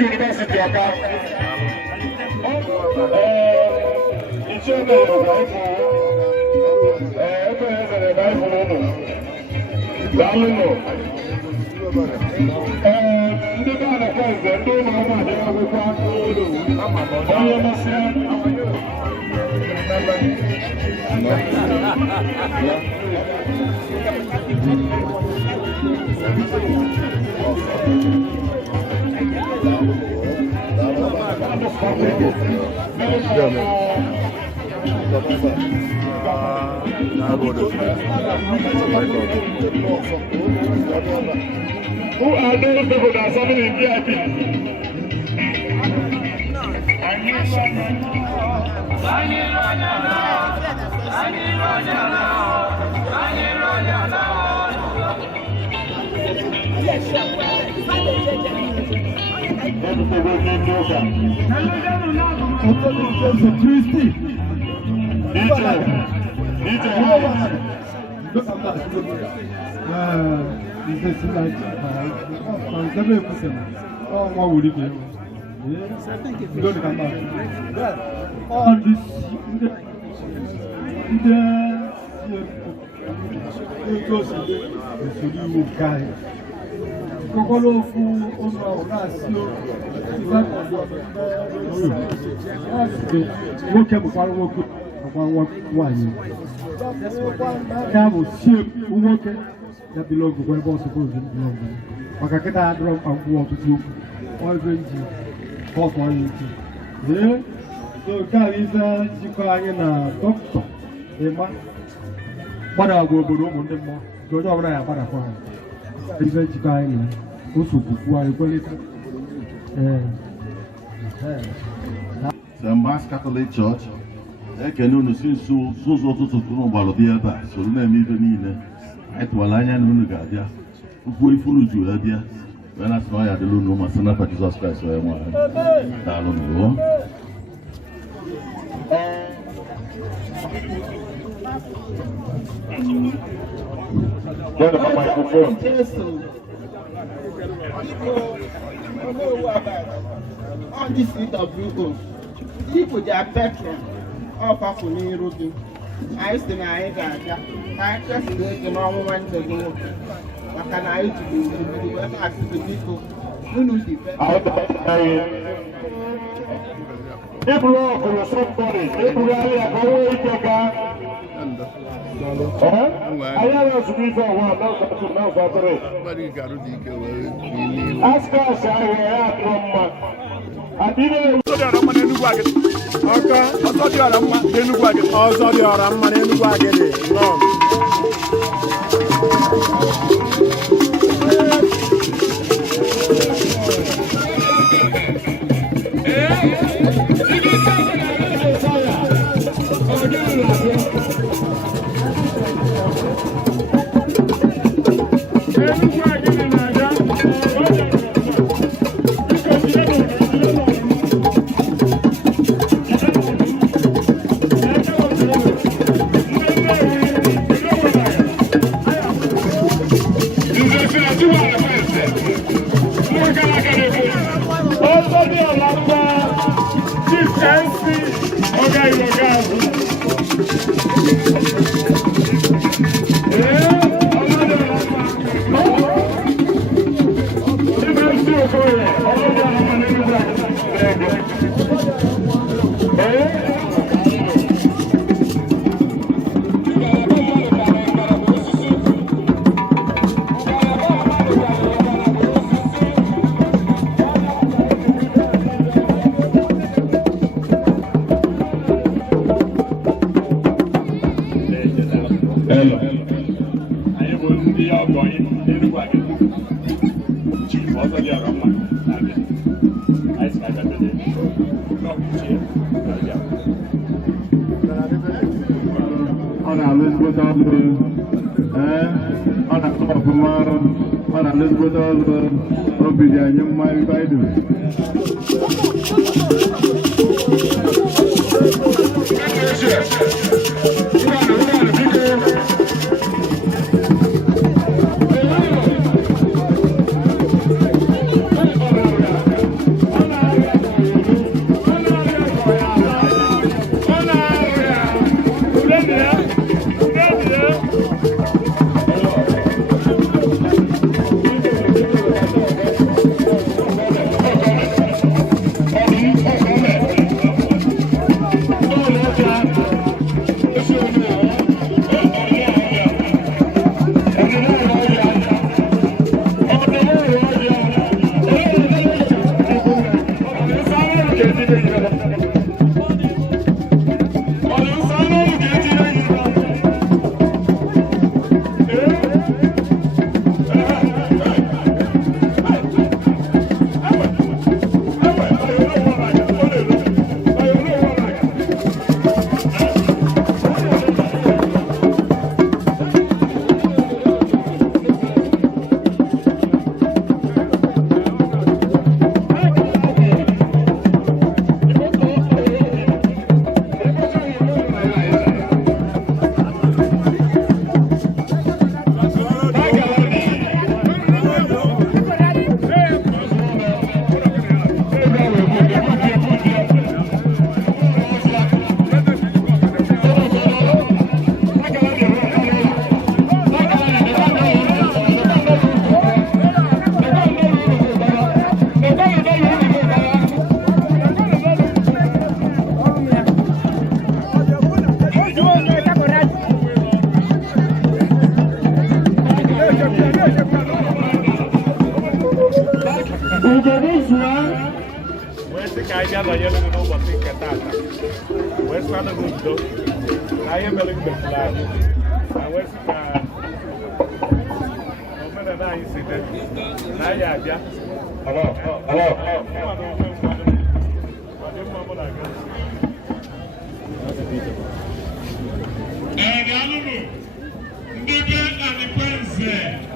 University Who are those people that are serving in VIP? that belong to where boss supposed to belong. Makakita drop and go to do all range. Cost 180. Yeah? So Kavisa Chikana doctor. Emma. But I will go on them more. Go over there, but I find. Kavisa Chikana. Also, who are equally. St. Mark's Catholic Church, ekene unu si nso ụzọ ụtụtụ unu gbalụ dị ebe a soro na-eme ife niile anyị tụwara anya na unu ga-abịa ukwu ifuru ju wee bịa wee na-asị na ọ ya adịla unu ma sị n'afa Jizọs Kraịst wee nwa daalụ n'ụwa. On this CWO, people they are veterans of Afunirubi. I used to be a guy. I just did the normal one to do. What can I do? When I see the people who knows the People are for somebody. People are going to go. I have to be for one. Now for three. Ask us. I have one month. I didn't know that I'm going to go. Okay. I thought you are a man. Then you go again. I thought you are a man. Then you go again.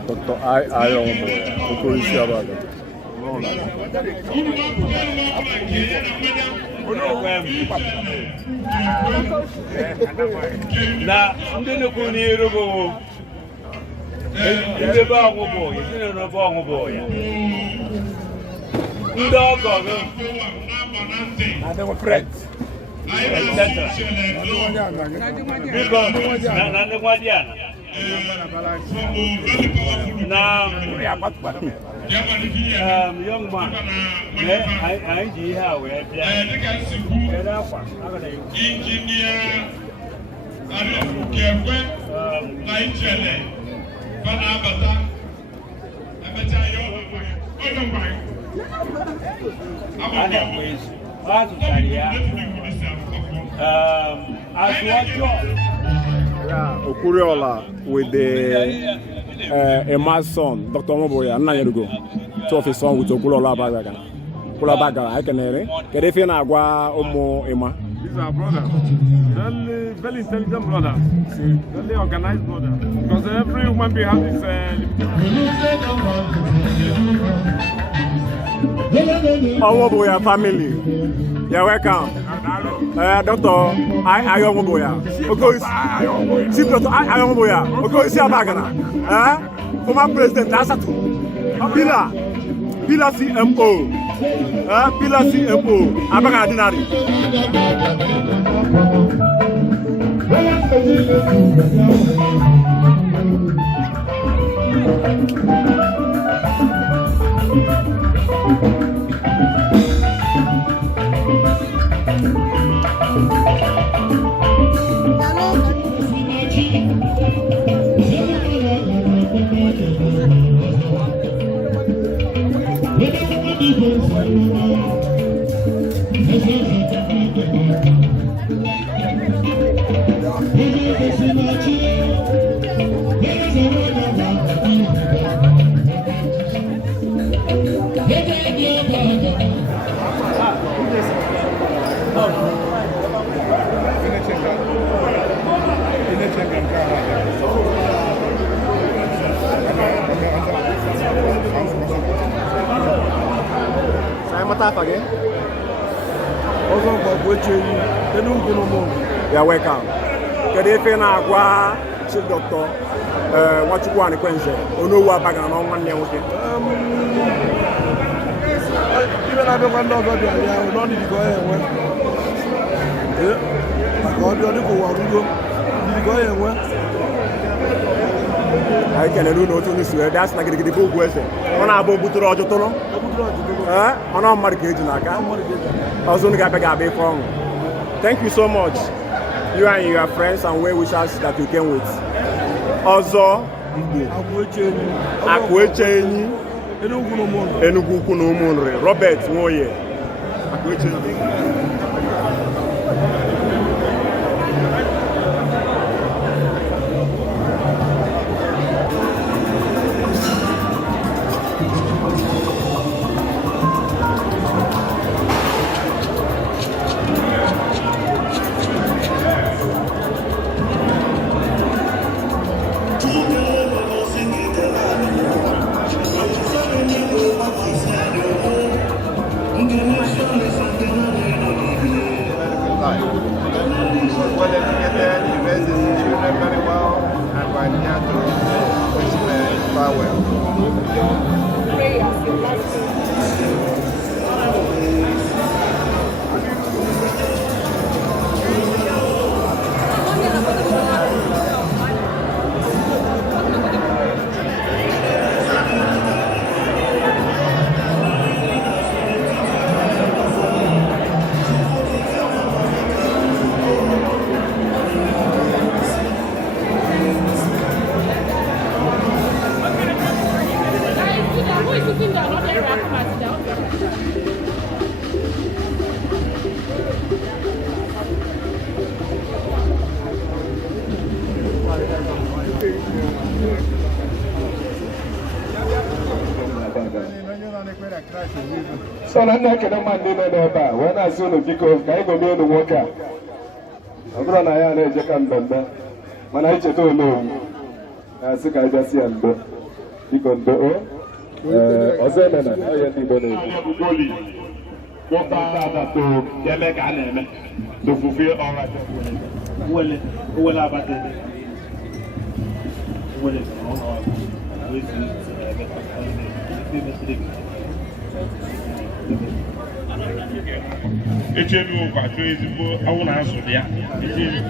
Dr. Ayombo, Okorisi Abaga. Na ndị nnukwu n'iru bụ ebe ọgwụgwụ ezinụlọ bụ ọgwụgwụ ya ndị ọgọ gị biko na ndị nwadiana na young man anyị ji ihe a wee bịa injinia Arifukekwe na Ichele bana abata emecha ya ọnụ nwanyị Okuriola with the Emma's son, Dr. Moboya, Nanyarugo. Two of his son with Okuriola Baga. Kula Baga, I can hear it. Kedefina Agua Omo Emma. He's our brother. Very intelligent brother. Very organized brother. Because every human being has his Omoboya family. You're welcome. Dr. Ayomboya. Chief Dr. Ayomboya. Okorisi Abagana. Former President Asatu. Pillar CMO. Pillar CMO. Abagana Dinari. You're welcome. Kedefina Agua, Chief Doctor, what you want to question? Onowa Bagana, no one near with it. Even I don't want to go there, I don't need to go ahead. I can do no to this. That's like the book question. On our book to Roger Tono. On our market in Aka. Also, Gabe from. Thank you so much. You and your friends and well-wishers that you came with. Also, Akwechenyi, Enugu Kunumunre, Robert Moye. Akwechenyi. International so na nna ekele mmadụ ndị nọ n'ebe a wee na-asị unu biko ka anyị gomie unu nwoke a ọ bụrụ na ya na-eje ka mbembe mana anyị cheta onowu na-asị ka anyị bịasị ya ndo biko ndo ọzọ emena ọya ndị Igbo na-eji Wọ́n àdàtò yẹlẹ́ ká nẹ̀mẹ́ tó fòfin ọ̀rọ̀ àti wọlé abàtẹ wọlé ọ̀nà wẹ́sì echenu kwàtó ezigbo awụ na-azụ dị ya echenu